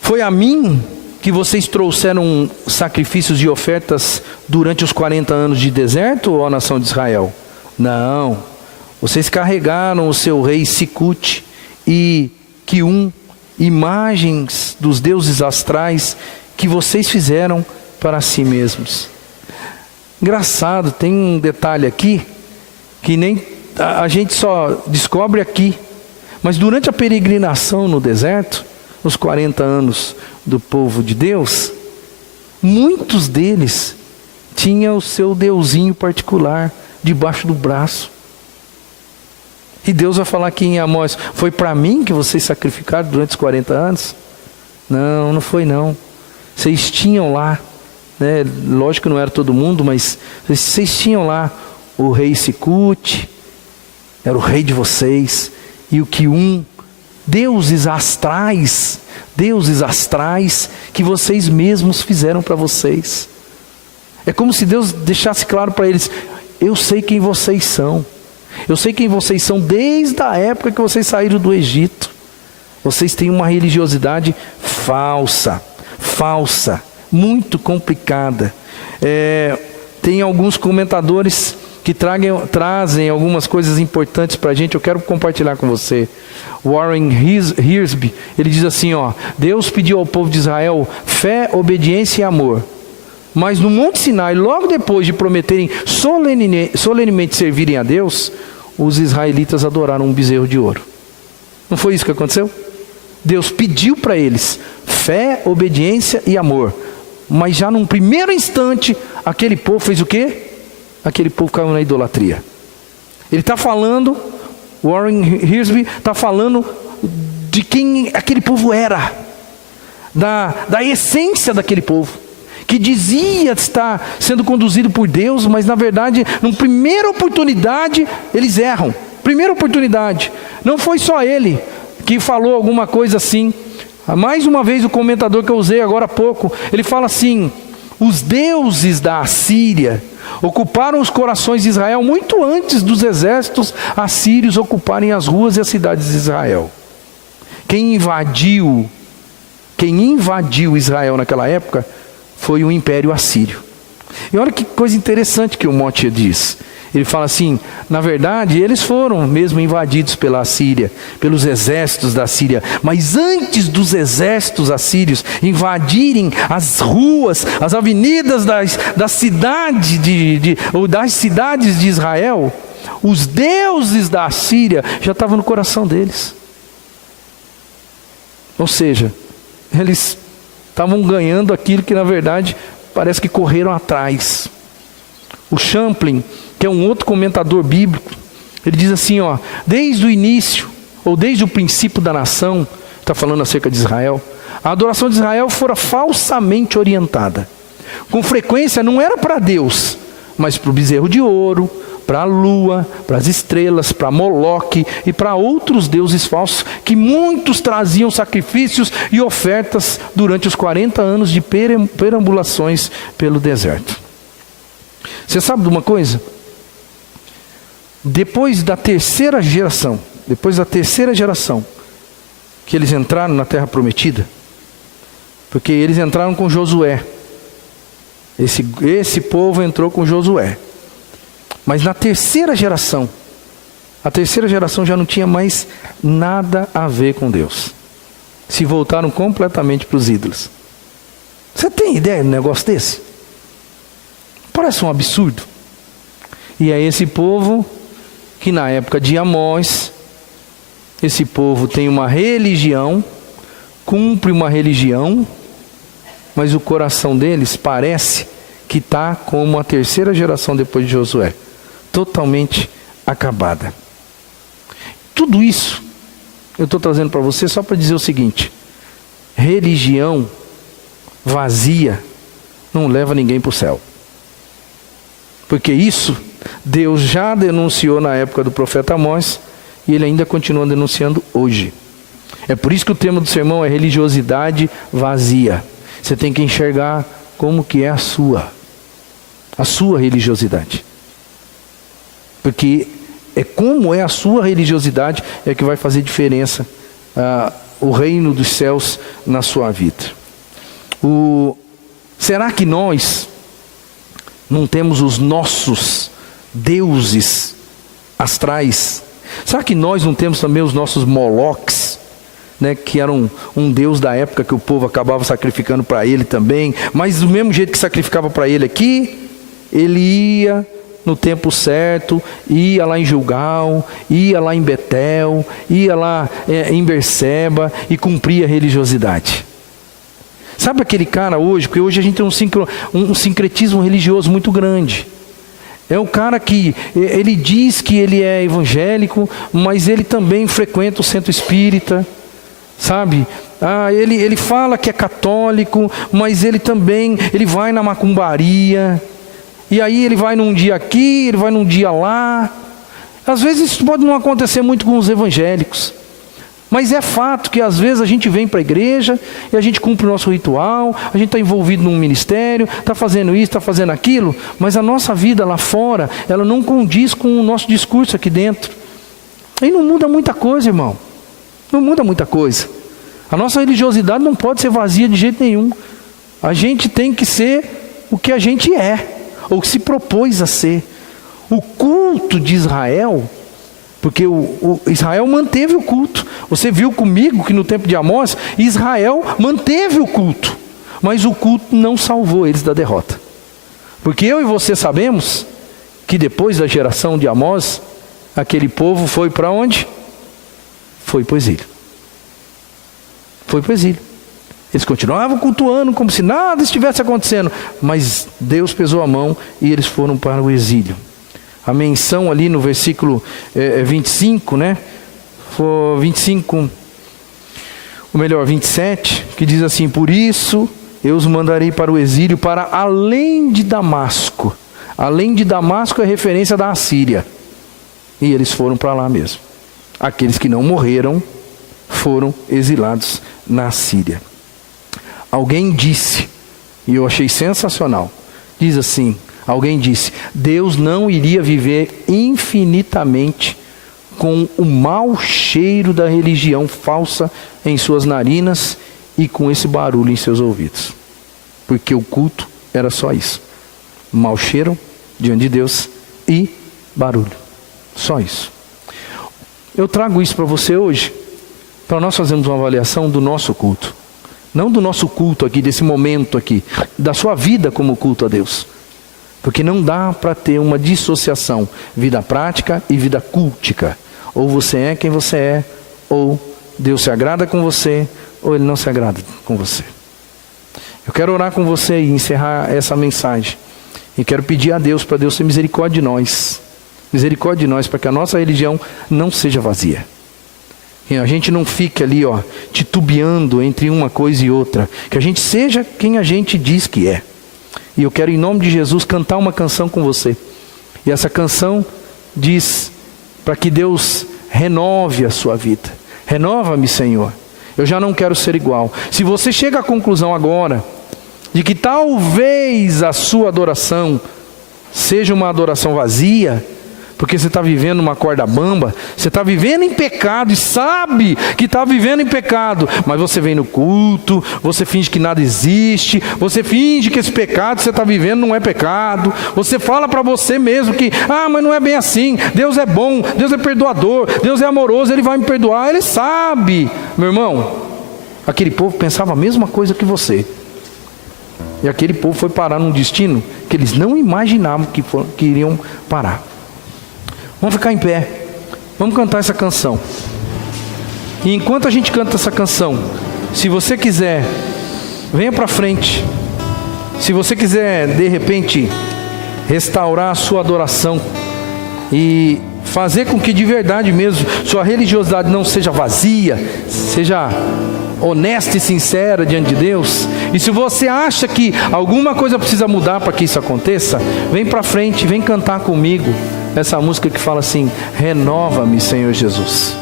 foi a mim que vocês trouxeram sacrifícios e ofertas durante os 40 anos de deserto, ó nação de Israel? Não, vocês carregaram o seu rei Sicute e Quium, imagens dos deuses astrais que vocês fizeram para si mesmos. Engraçado, tem um detalhe aqui, que nem a gente só descobre aqui, mas durante a peregrinação no deserto, nos 40 anos do povo de Deus, muitos deles tinham o seu deusinho particular debaixo do braço. E Deus vai falar aqui em Amós: foi para mim que vocês sacrificaram durante os 40 anos? Não, não foi não. Vocês tinham lá, né, lógico que não era todo mundo, mas vocês tinham lá o rei Sicute, era o rei de vocês, e o Quium, deuses astrais que vocês mesmos fizeram para vocês. É como se Deus deixasse claro para eles: eu sei quem vocês são. Eu sei quem vocês são desde a época que vocês saíram do Egito. Vocês têm uma religiosidade falsa, muito complicada. Tem alguns comentadores que trazem algumas coisas importantes para a gente. Eu quero compartilhar com você. Warren Wiersbe, ele diz assim, Deus pediu ao povo de Israel fé, obediência e amor. Mas no Monte Sinai, logo depois de prometerem solenemente servirem a Deus, os israelitas adoraram um bezerro de ouro. Não foi isso que aconteceu? Deus pediu para eles fé, obediência e amor. Mas já num primeiro instante, aquele povo fez o quê? Aquele povo caiu na idolatria. Ele está falando, Warren Wiersbe está falando de quem aquele povo era, da essência daquele povo, que dizia estar sendo conduzido por Deus, mas na verdade, numa primeira oportunidade, eles erram. Primeira oportunidade. Não foi só ele que falou alguma coisa assim. Mais uma vez o comentador que eu usei agora há pouco, ele fala assim: os deuses da Assíria ocuparam os corações de Israel muito antes dos exércitos assírios ocuparem as ruas e as cidades de Israel. Quem invadiu Israel naquela época foi o Império Assírio. E olha que coisa interessante que o Motia diz. Ele fala assim, na verdade eles foram mesmo invadidos pela Assíria, pelos exércitos da Síria, mas antes dos exércitos assírios invadirem as ruas, as avenidas das cidades de Israel, os deuses da Assíria já estavam no coração deles. Ou seja, eles estavam ganhando aquilo que na verdade parece que correram atrás. O Champlin, que é um outro comentador bíblico, ele diz assim, desde o início, ou desde o princípio da nação, está falando acerca de Israel, a adoração de Israel fora falsamente orientada. Com frequência não era para Deus, mas para o bezerro de ouro, para a lua, para as estrelas, para Moloque e para outros deuses falsos, que muitos traziam sacrifícios e ofertas durante os 40 anos de perambulações pelo deserto. Você sabe de uma coisa? Depois da terceira geração que eles entraram na terra prometida, porque eles entraram com Josué, esse povo entrou com Josué, mas na terceira geração, a terceira geração já não tinha mais nada a ver com Deus, se voltaram completamente para os ídolos. Você tem ideia de um negócio desse? Parece um absurdo. E é esse povo que na época de Amós, esse povo tem uma religião, cumpre uma religião, mas o coração deles parece que está como a terceira geração depois de Josué, totalmente acabada. Tudo isso eu estou trazendo para você só para dizer o seguinte: religião vazia não leva ninguém para o céu. Porque isso Deus já denunciou na época do profeta Amós e ele ainda continua denunciando hoje. É por isso que o tema do sermão é religiosidade vazia. Você tem que enxergar como que é a sua religiosidade. Porque é como é a sua religiosidade é que vai fazer diferença o reino dos céus na sua vida. Será que nós não temos os nossos deuses astrais? Será que nós não temos também os nossos Moloques, né, que eram um deus da época que o povo acabava sacrificando para ele também, mas do mesmo jeito que sacrificava para ele aqui, ele ia no tempo certo, ia lá em Gilgal, ia lá em Betel, ia lá em Berseba e cumpria a religiosidade. Sabe aquele cara hoje, porque hoje a gente tem um sincretismo religioso muito grande. É o cara que, ele diz que ele é evangélico, mas ele também frequenta o centro espírita, sabe? Ele fala que é católico, mas ele vai na macumbaria, e aí ele vai num dia aqui, ele vai num dia lá. Às vezes isso pode não acontecer muito com os evangélicos, Mas é fato que às vezes a gente vem para a igreja e a gente cumpre o nosso ritual, a gente está envolvido num ministério, está fazendo isso, está fazendo aquilo, mas a nossa vida lá fora, ela não condiz com o nosso discurso aqui dentro. Aí não muda muita coisa, irmão. Não muda muita coisa. A nossa religiosidade não pode ser vazia de jeito nenhum. A gente tem que ser o que a gente é, ou que se propôs a ser. O culto de Israel, porque o Israel manteve o culto. Você viu comigo que no tempo de Amós, Israel manteve o culto, mas o culto não salvou eles da derrota. Porque eu e você sabemos que depois da geração de Amós, aquele povo foi para onde? Foi para o exílio. Foi para o exílio. Eles continuavam cultuando como se nada estivesse acontecendo, mas Deus pesou a mão e eles foram para o exílio. A menção ali no versículo 25, né? 25, ou melhor, 27, que diz assim: por isso eu os mandarei para o exílio, para além de Damasco. Além de Damasco é referência da Assíria. E eles foram para lá mesmo. Aqueles que não morreram foram exilados na Síria. Alguém disse, e eu achei sensacional, diz assim, alguém disse: Deus não iria viver infinitamente com o mau cheiro da religião falsa em suas narinas e com esse barulho em seus ouvidos. Porque o culto era só isso. Mau cheiro diante de Deus e barulho. Só isso. Eu trago isso para você hoje, para nós fazermos uma avaliação do nosso culto. Não do nosso culto aqui, desse momento aqui, da sua vida como culto a Deus. Porque não dá para ter uma dissociação, vida prática e vida cultica. Ou você é quem você é, ou Deus se agrada com você, ou Ele não se agrada com você. Eu quero orar com você e encerrar essa mensagem. E quero pedir a Deus, para Deus ter misericórdia de nós. Misericórdia de nós, para que a nossa religião não seja vazia. E a gente não fique ali, titubeando entre uma coisa e outra. Que a gente seja quem a gente diz que é. E eu quero, em nome de Jesus, cantar uma canção com você. E essa canção diz, para que Deus renove a sua vida. Renova-me, Senhor. Eu já não quero ser igual. Se você chega à conclusão agora, de que talvez a sua adoração seja uma adoração vazia, porque você está vivendo uma corda bamba, você está vivendo em pecado e sabe que está vivendo em pecado, mas você vem no culto, você finge que nada existe, você finge que esse pecado que você está vivendo não é pecado, você fala para você mesmo que, mas não é bem assim, Deus é bom, Deus é perdoador, Deus é amoroso, Ele vai me perdoar, Ele sabe. Meu irmão, aquele povo pensava a mesma coisa que você, e aquele povo foi parar num destino que eles não imaginavam que iriam parar. Vamos ficar em pé, vamos cantar essa canção. E enquanto a gente canta essa canção, se você quiser, venha para frente. Se você quiser, de repente, restaurar a sua adoração e fazer com que de verdade mesmo sua religiosidade não seja vazia, seja honesta e sincera diante de Deus. E se você acha que alguma coisa precisa mudar para que isso aconteça, vem para frente, vem cantar comigo essa música que fala assim: renova-me, Senhor Jesus,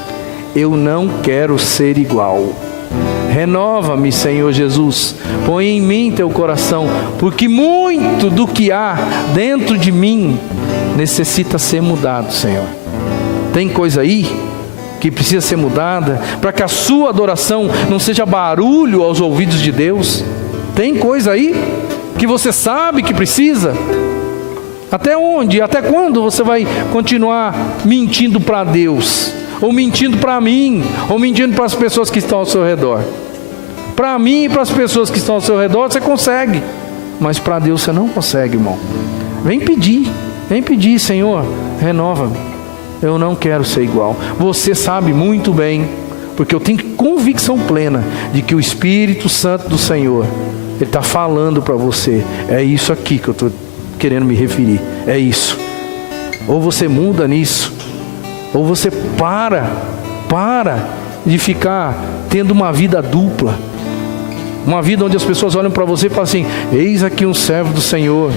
eu não quero ser igual. Renova-me, Senhor Jesus, põe em mim teu coração, porque muito do que há dentro de mim necessita ser mudado, Senhor. Tem coisa aí que precisa ser mudada, para que a sua adoração não seja barulho aos ouvidos de Deus? Tem coisa aí que você sabe que precisa? Até onde, até quando você vai continuar mentindo para Deus? Ou mentindo para mim? Ou mentindo para as pessoas que estão ao seu redor? Para mim e para as pessoas que estão ao seu redor você consegue, mas para Deus você não consegue, irmão. Vem pedir, Senhor, renova-me. Eu não quero ser igual. Você sabe muito bem, porque eu tenho convicção plena de que o Espírito Santo do Senhor, Ele está falando para você. É isso aqui que eu estou querendo me referir. É isso. Ou você muda nisso, ou você para de ficar tendo uma vida dupla, uma vida onde as pessoas olham para você e falam assim: eis aqui um servo do Senhor.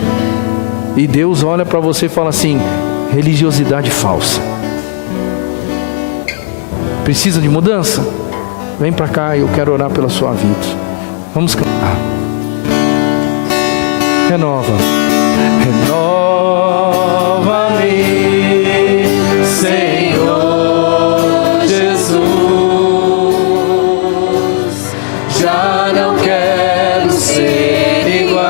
E Deus olha para você e fala assim: religiosidade falsa. Precisa de mudança? Vem para cá, eu quero orar pela sua vida. Vamos cantar. Renova. Renova-me, Senhor Jesus. Já não quero ser igual.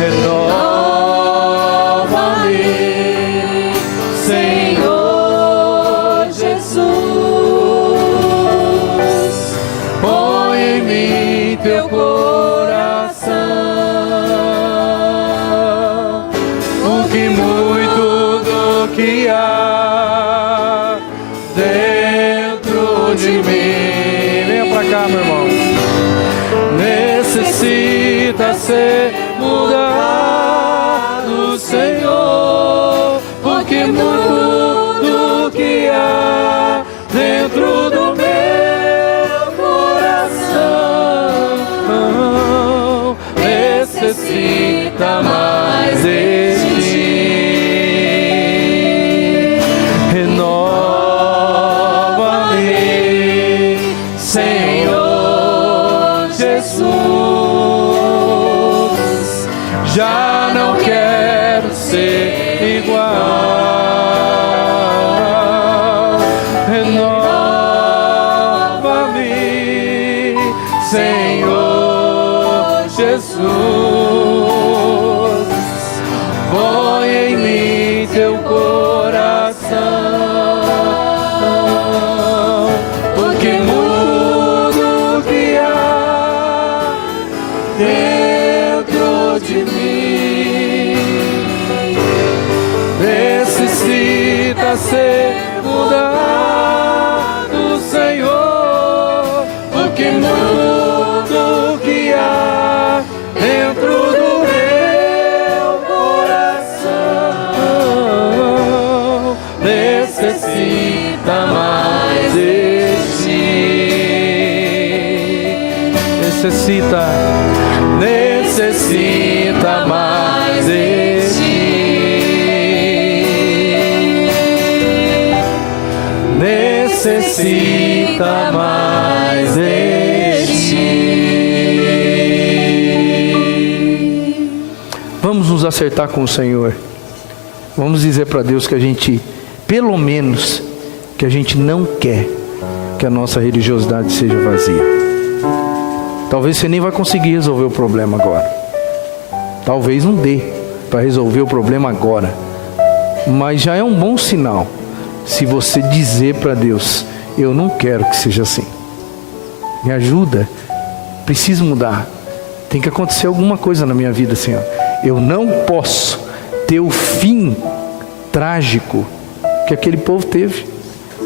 Renova-me, Senhor Jesus. Põe em mim teu coração, porque muito do que há dentro de mim, venha pra cá, meu irmão, necessita ser mudado, Senhor, porque muito do que há dentro do meu coração necessita mais de ti. Renova-me, Senhor Jesus. Já não quero ser igual. Renova-me, Senhor Jesus. Põe em mim teu coração, porque mudo que há dentro de mim necessita ser mudado, Senhor, porque mudo que há dentro do meu coração necessita mais de ti. Necessita mais de ti. Necessita mais de ti. Vamos nos acertar com o Senhor. Vamos dizer para Deus que a gente, pelo menos, que a gente não quer que a nossa religiosidade seja vazia. Talvez você nem vai conseguir resolver o problema agora. Talvez não dê para resolver o problema agora. Mas já é um bom sinal se você dizer para Deus: eu não quero que seja assim. Me ajuda. Preciso mudar. Tem que acontecer alguma coisa na minha vida, Senhor. Eu não posso ter o fim trágico que aquele povo teve.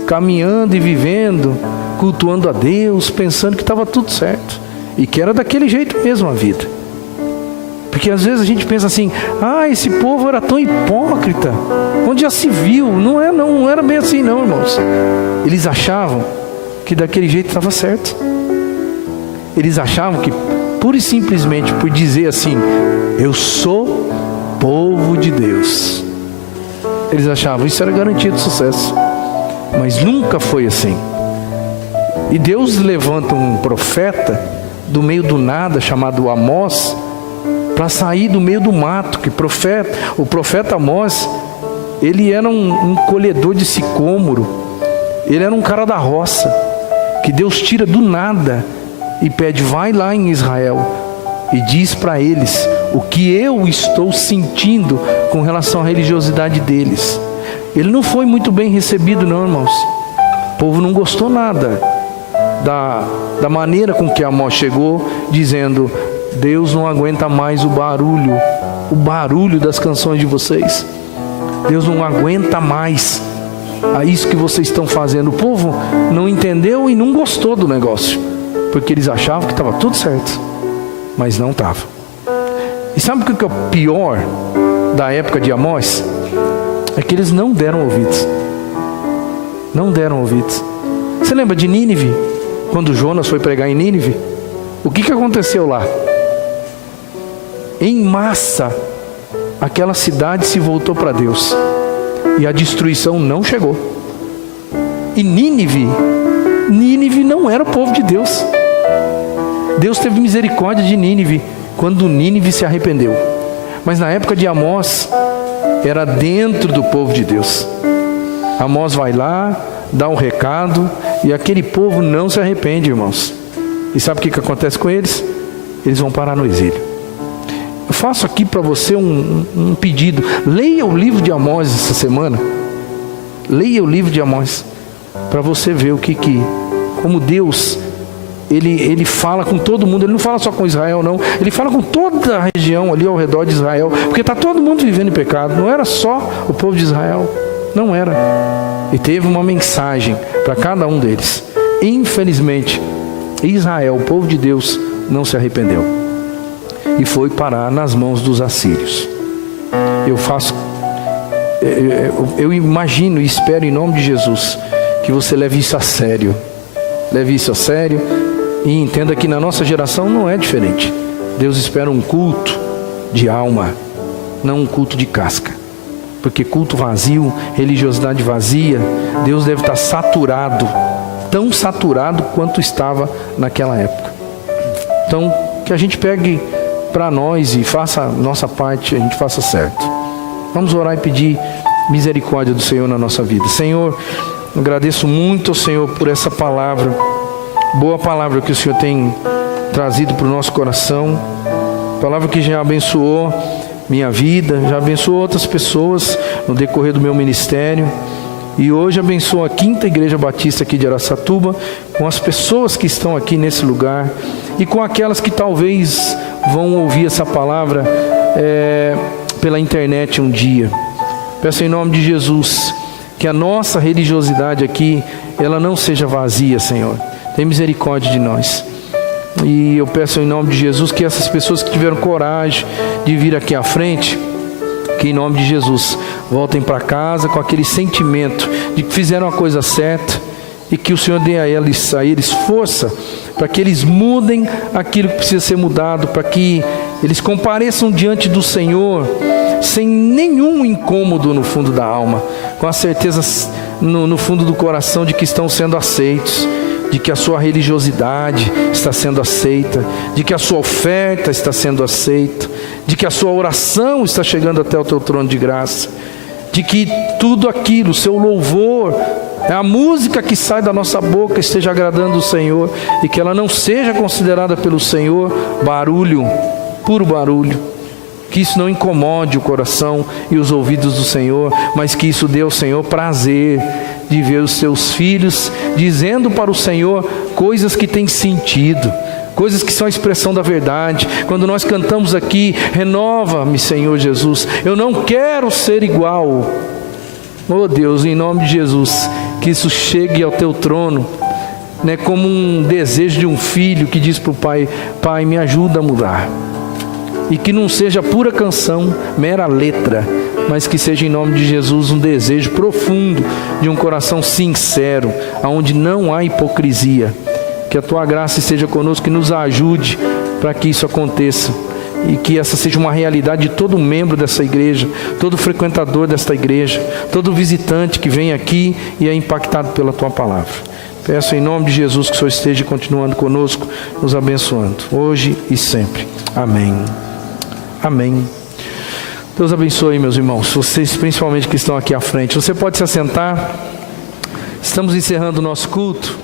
Caminhando e vivendo, cultuando a Deus, pensando que estava tudo certo. E que era daquele jeito mesmo a vida. Porque às vezes a gente pensa assim: ah, esse povo era tão hipócrita. Onde já se viu? Não era bem assim não, irmãos. Eles achavam que daquele jeito estava certo. Eles achavam que, pura e simplesmente por dizer assim: eu sou povo de Deus, eles achavam isso era garantia de sucesso. Mas nunca foi assim. E Deus levanta um profeta do meio do nada, chamado Amós, para sair do meio do mato. O profeta Amós, ele era um colhedor de sicômoro. Ele era um cara da roça, que Deus tira do nada e pede: vai lá em Israel e diz para eles o que eu estou sentindo com relação à religiosidade deles. Ele não foi muito bem recebido não, irmãos. O povo não gostou nada da maneira com que Amós chegou, dizendo: Deus não aguenta mais o barulho das canções de vocês. Deus não aguenta mais a isso que vocês estão fazendo. O povo não entendeu e não gostou do negócio, porque eles achavam que estava tudo certo, mas não estava. E sabe o que é o pior da época de Amós? É que eles não deram ouvidos. Não deram ouvidos. Você lembra de Nínive? Quando Jonas foi pregar em Nínive, o que aconteceu lá? Em massa, aquela cidade se voltou para Deus. e a destruição não chegou. E Nínive não era o povo de Deus. Deus teve misericórdia de Nínive quando Nínive se arrependeu. Mas na época de Amós, era dentro do povo de Deus. Amós vai lá, dá um recado, e aquele povo não se arrepende, irmãos. E sabe o que acontece com eles? Eles vão parar no exílio. Eu faço aqui para você um pedido. Leia o livro de Amós essa semana. Leia o livro de Amós, para você ver como Deus, Ele fala com todo mundo. Ele não fala só com Israel, não. Ele fala com toda a região ali ao redor de Israel, porque está todo mundo vivendo em pecado. Não era só o povo de Israel, não era. E teve uma mensagem para cada um deles. Infelizmente, Israel, o povo de Deus, não se arrependeu e foi parar nas mãos dos assírios. Eu imagino e espero em nome de Jesus que você leve isso a sério. Leve isso a sério e entenda que na nossa geração não é diferente. Deus espera um culto de alma, não um culto de casca. Porque culto vazio, religiosidade vazia, Deus deve estar saturado, tão saturado quanto estava naquela época. Então, que a gente pegue para nós e faça a nossa parte, a gente faça certo. Vamos orar e pedir misericórdia do Senhor na nossa vida. Senhor, agradeço muito ao Senhor por essa palavra, boa palavra que o Senhor tem trazido para o nosso coração, palavra que já abençoou minha vida, já abençoou outras pessoas no decorrer do meu ministério, e hoje abençoa a 5ª Igreja Batista aqui de Araçatuba, com as pessoas que estão aqui nesse lugar, e com aquelas que talvez vão ouvir essa palavra pela internet um dia. Peço em nome de Jesus, que a nossa religiosidade aqui, ela não seja vazia, Senhor. Tem misericórdia de nós. E eu peço em nome de Jesus que essas pessoas que tiveram coragem de vir aqui à frente, que em nome de Jesus voltem para casa com aquele sentimento de que fizeram a coisa certa, e que o Senhor dê a eles força para que eles mudem aquilo que precisa ser mudado, para que eles compareçam diante do Senhor sem nenhum incômodo no fundo da alma, com a certeza no fundo do coração de que estão sendo aceitos, de que a sua religiosidade está sendo aceita, de que a sua oferta está sendo aceita, de que a sua oração está chegando até o teu trono de graça, de que tudo aquilo, o seu louvor, a música que sai da nossa boca esteja agradando o Senhor, e que ela não seja considerada pelo Senhor barulho, puro barulho. Que isso não incomode o coração e os ouvidos do Senhor, mas que isso dê ao Senhor prazer de ver os seus filhos dizendo para o Senhor coisas que têm sentido, coisas que são a expressão da verdade. Quando nós cantamos aqui, renova-me, Senhor Jesus, eu não quero ser igual. Oh Deus, em nome de Jesus, que isso chegue ao teu trono, né, como um desejo de um filho que diz para o pai: Pai, me ajuda a mudar. E que não seja pura canção, mera letra, mas que seja em nome de Jesus um desejo profundo de um coração sincero, onde não há hipocrisia. Que a tua graça esteja conosco, que nos ajude para que isso aconteça, e que essa seja uma realidade de todo membro dessa igreja, todo frequentador desta igreja, todo visitante que vem aqui e é impactado pela tua palavra. Peço em nome de Jesus que o Senhor esteja continuando conosco, nos abençoando, hoje e sempre. Amém. Amém. Deus abençoe, meus irmãos, vocês principalmente que estão aqui à frente. Você pode se assentar. Estamos encerrando o nosso culto.